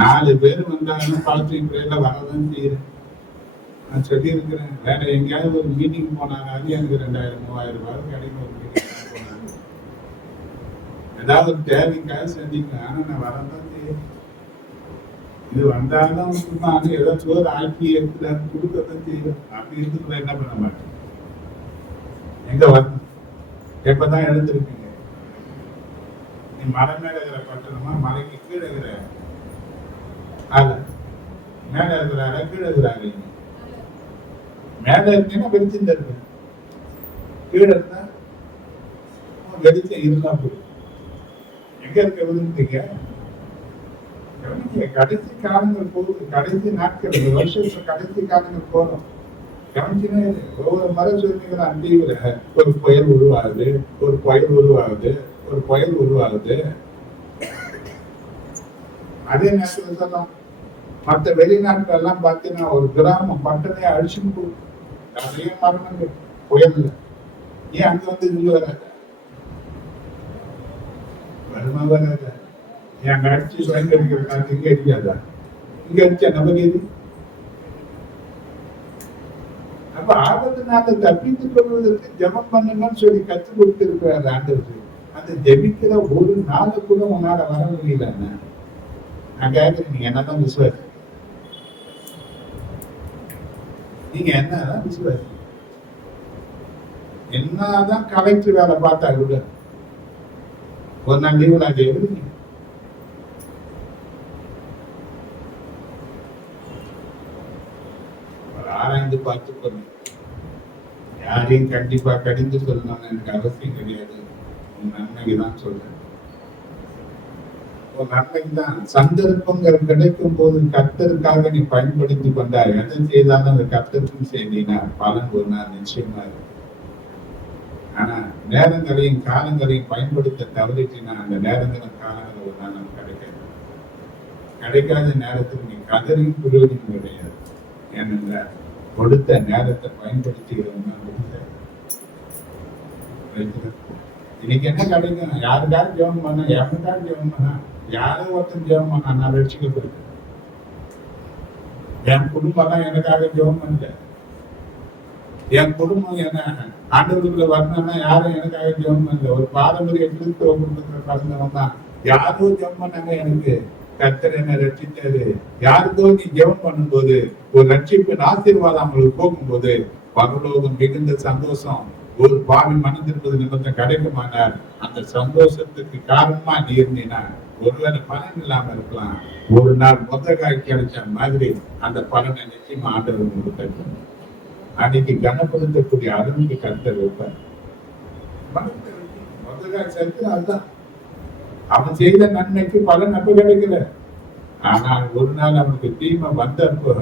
4 பேர் வந்தாலும் பாலிட்டிக் பிரேல வரதான் செய்யறேன். நான் சொல்லி இருக்கிறேன். வேற எங்கேயாவது ஒரு மீட்டிங் போனாலும் எனக்கு 2000-3000 ரூபாய் கிடைக்கும். ஒரு மீட்டிங் போனாங்க ஏதாவது ஒரு தேவைக்காக செஞ்சுக்கிறேன். ஆனா நான் வரதான் செய்யறேன். இது வந்தாலும் நானும் ஏதோ சோறு ஆக்கி எடுத்து கொடுக்கத்தான் செய்வேன். அப்படி இருக்கிறத என்ன பண்ண மாட்டேன். எங்க வரணும்? எப்பதான் எழுந்திருப்பீங்க? நீ மலை மேல இருக்கிற பட்டணமா, மலைக்கு கீழே இருக்கிற ஆள? மேல இருக்கிறாரா கீழே இருக்கிறாங்க? மேல இருக்கீங்கன்னா வெளிச்சம் இருக்கு, கீழே இருந்தா வெளிச்சம் இருந்தா போதும். எங்க இருக்க விரும்புறீங்க? கடைசி காலங்கள் போகுது. கடைசி நாட்கள், இந்த வருஷத்துல கடைசி காலங்கள் போறோம். கவனிச்சுனே ஒவ்வொரு மர சொல்லிக்கிற அந்தீவிர ஒரு புயல் உருவாகுது, ஒரு புயல் உருவாகுது, ஒரு புயல் உருவாகுது. அதே நேரத்தில் சொல்லலாம் மற்ற வெளிநாட்டுல எல்லாம் பார்த்தீங்கன்னா ஒரு கிராமம் பட்டணையை அழிச்சுன்னு போகுது. நிறைய மரணங்கள் புயல்ல. ஏன் அங்க வந்து இது வராது? வருமா வராது? என் அடிச்சு பயங்கரிக்கிற காற்று இங்க அடிக்காதா? இங்க அடிச்சா நமக்கு எது? அப்ப ஆபத்து நாளை தப்பித்துக் கொள்வதற்கு ஜெபம் பண்ணுங்கன்னு சொல்லி கற்றுக் கொடுத்திருக்கிறார் ஆண்டவர். அந்த ஜெபிக்கிற ஒரு நாளை கூட உன்னால வர முடியல. நான் கேட்கிறேன், நீங்க என்னதான் விசுவாசி? நீங்க என்னதான் விசுவாசி? என்னதான் கலெக்டர் வேலை பார்த்தா கூட ஒரு நாள் லீவு நான் எழுதுங்க. ஆராய்ந்து பார்த்துக்கணும். யாரையும் கண்டிப்பா கடிந்து சொல்லணும்னு எனக்கு அவசியம் கிடையாது. உன் நன்மைக்குதான் சொல்றேன். ஒரு நன்மைக்குதான். சந்தர்ப்பங்கள் கிடைக்கும் போது கர்த்தருக்காக நீ பயன்படுத்தி கொண்டாய். எதை செய்தாலும் அந்த கர்த்தருக்கும் செய்தீங்கன்னா பலன் ஒரு நாள் நிச்சயமா இருக்கு. ஆனா நேரங்களையும் காலங்களையும் பயன்படுத்த தவறிட்டினா அந்த நேரங்களும் காலங்களும் ஒரு நாள் நமக்கு கிடைக்காது. கிடைக்காத நேரத்துக்கு நீ கதறியும் பிரயோஜனம் கிடையாது. ஏனென்றால் கொடுத்த நேரத்தை பயன்படுத்திக்கிறவங்க இன்னைக்கு என்ன கிடைக்கும்? யாருக்காவது ஜெபம் பண்ண, எவனுக்காவது ஜெபம் பண்ணா, யாரோ ஒருத்தன் ஜெபம் பண்ணா நான் ரட்சிக்கப்படுறேன். என் குடும்பம் எனக்காக ஜெபம் பண்ணல. என் குடும்பம் என்ன ஆண்டவருக்குள்ள வரணும்னா யாரும் எனக்காக ஜெபம் பண்ணல. ஒரு பாரம்பரிய கிறிஸ்தவ குடும்பத்துல பிறந்தவன் தான். யாரோ ஜெபம் பண்ணாங்க, எனக்கு கர்த்தர் என்ன ரட்சித்தாரு. யாருக்கோ நீ ஜெபம் பண்ணும்போது ஒரு ரட்சிப்பின் ஆசீர்வாதம் அவங்களுக்கு போகும்போது பரலோகம் மிகுந்த சந்தோஷம். ஒரு பாவி மனம் திருப்பது நிமித்தம் கிடைக்குமானார். அந்த சந்தோஷத்துக்கு காரணமா நீ இருந்தீங்கன்னா ஒருவேளை பலன் இல்லாம இருக்கலாம். ஒரு நாள் காய் கிடைச்ச மாதிரி அந்த பலனை நிச்சயமா ஆண்டவர் உங்களுக்கு தரும். அன்னைக்கு கனப்படுத்தக்கூடிய அளவுக்கு கர்த்தர் வைப்பார். காய் சேர்த்து அதுதான் அவன் செய்த நன்மைக்கு பலன் அப்ப கிடைக்கல. ஆனால் ஒரு நாள் அவனுக்கு தீமை வந்தப்போ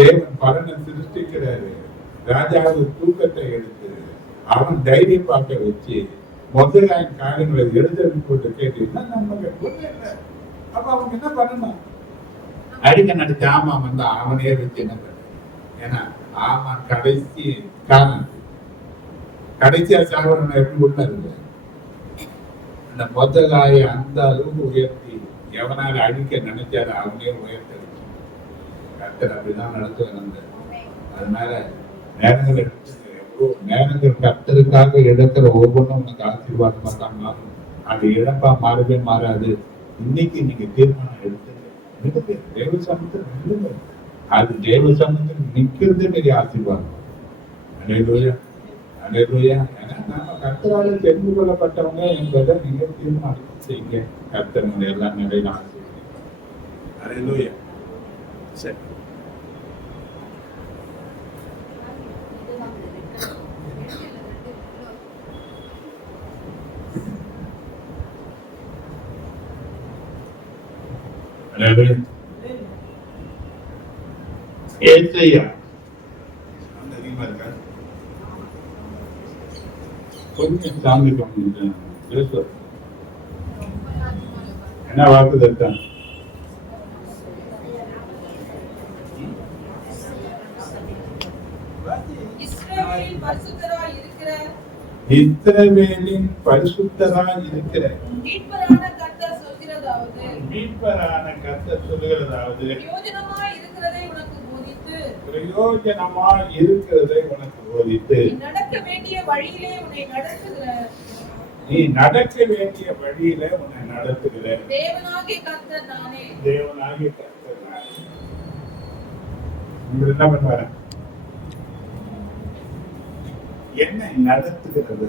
தேவன் பலனை சிருஷ்டிக்கிறாரு. ராஜாவுக்கு தூக்கத்தை எடுத்து அவன் தைரியம் பார்க்க வச்சு காயின் காரியங்களை எழுதன்னு போட்டு கேட்டீங்கன்னா நம்ம இல்லை. அப்ப அவங்க என்ன பண்ணணும்? அடிக்க நடிச்ச ஆமாம் வந்து அவனே வச்சு என்ன பண்ண. ஏன்னா ஆமான் கடைசி காரணம் கடைசியா சாகரனை எப்படி உள்ள இருக்கு. அந்த காயை அந்த அளவுக்கு உயர்த்தி எவனால அழிக்க நினைச்சாரு அவனே உயர்த்தடிச்சு. கர்த்தர் அப்படிதான் நடத்து வந்தார். அதனால நேரங்கள் எடுத்து எவ்வளவு நேரங்கள் கர்த்தருக்காக இழக்கிற ஒவ்வொன்றும் உனக்கு ஆசீர்வாதமா தான். அது இழப்பா மாறவே மாறாது. இன்னைக்கு நீங்க தீர்மானம் எடுத்து தேவ சமூகத்தில் அது தேவ சமூகத்தில் நிக்கிறது பெரிய ஆசீர்வாதம். அல்லேலூயா, அல்லேலூயா. ஏன்னா நாம கர்த்தரால தெரிந்து கொள்ளப்பட்டவங்க என்பதை நீங்க தீர்மானம் செய்யுங்க. கர்த்தர் எல்லாம் நிறைய ஆசீர்வாதம். அல்லேலூயா. சரி, கொஞ்சம் சாமி என்ன வாக்கு தத்தான் இஸ்ரவேலின் பரிசுத்தராய் இருக்கிற மீட்பரான கர்த்தர் சொல்கிறதாவது பிரயோஜனமாய் இருக்கிறதை உனக்கு போதித்து நீ நடக்க வேண்டிய வழியிலே உன்னை நடத்துகிற தேவனாகிய கர்த்தர் நானே. என்ன பண்ணுவாரு? என்னை நடத்துகிறது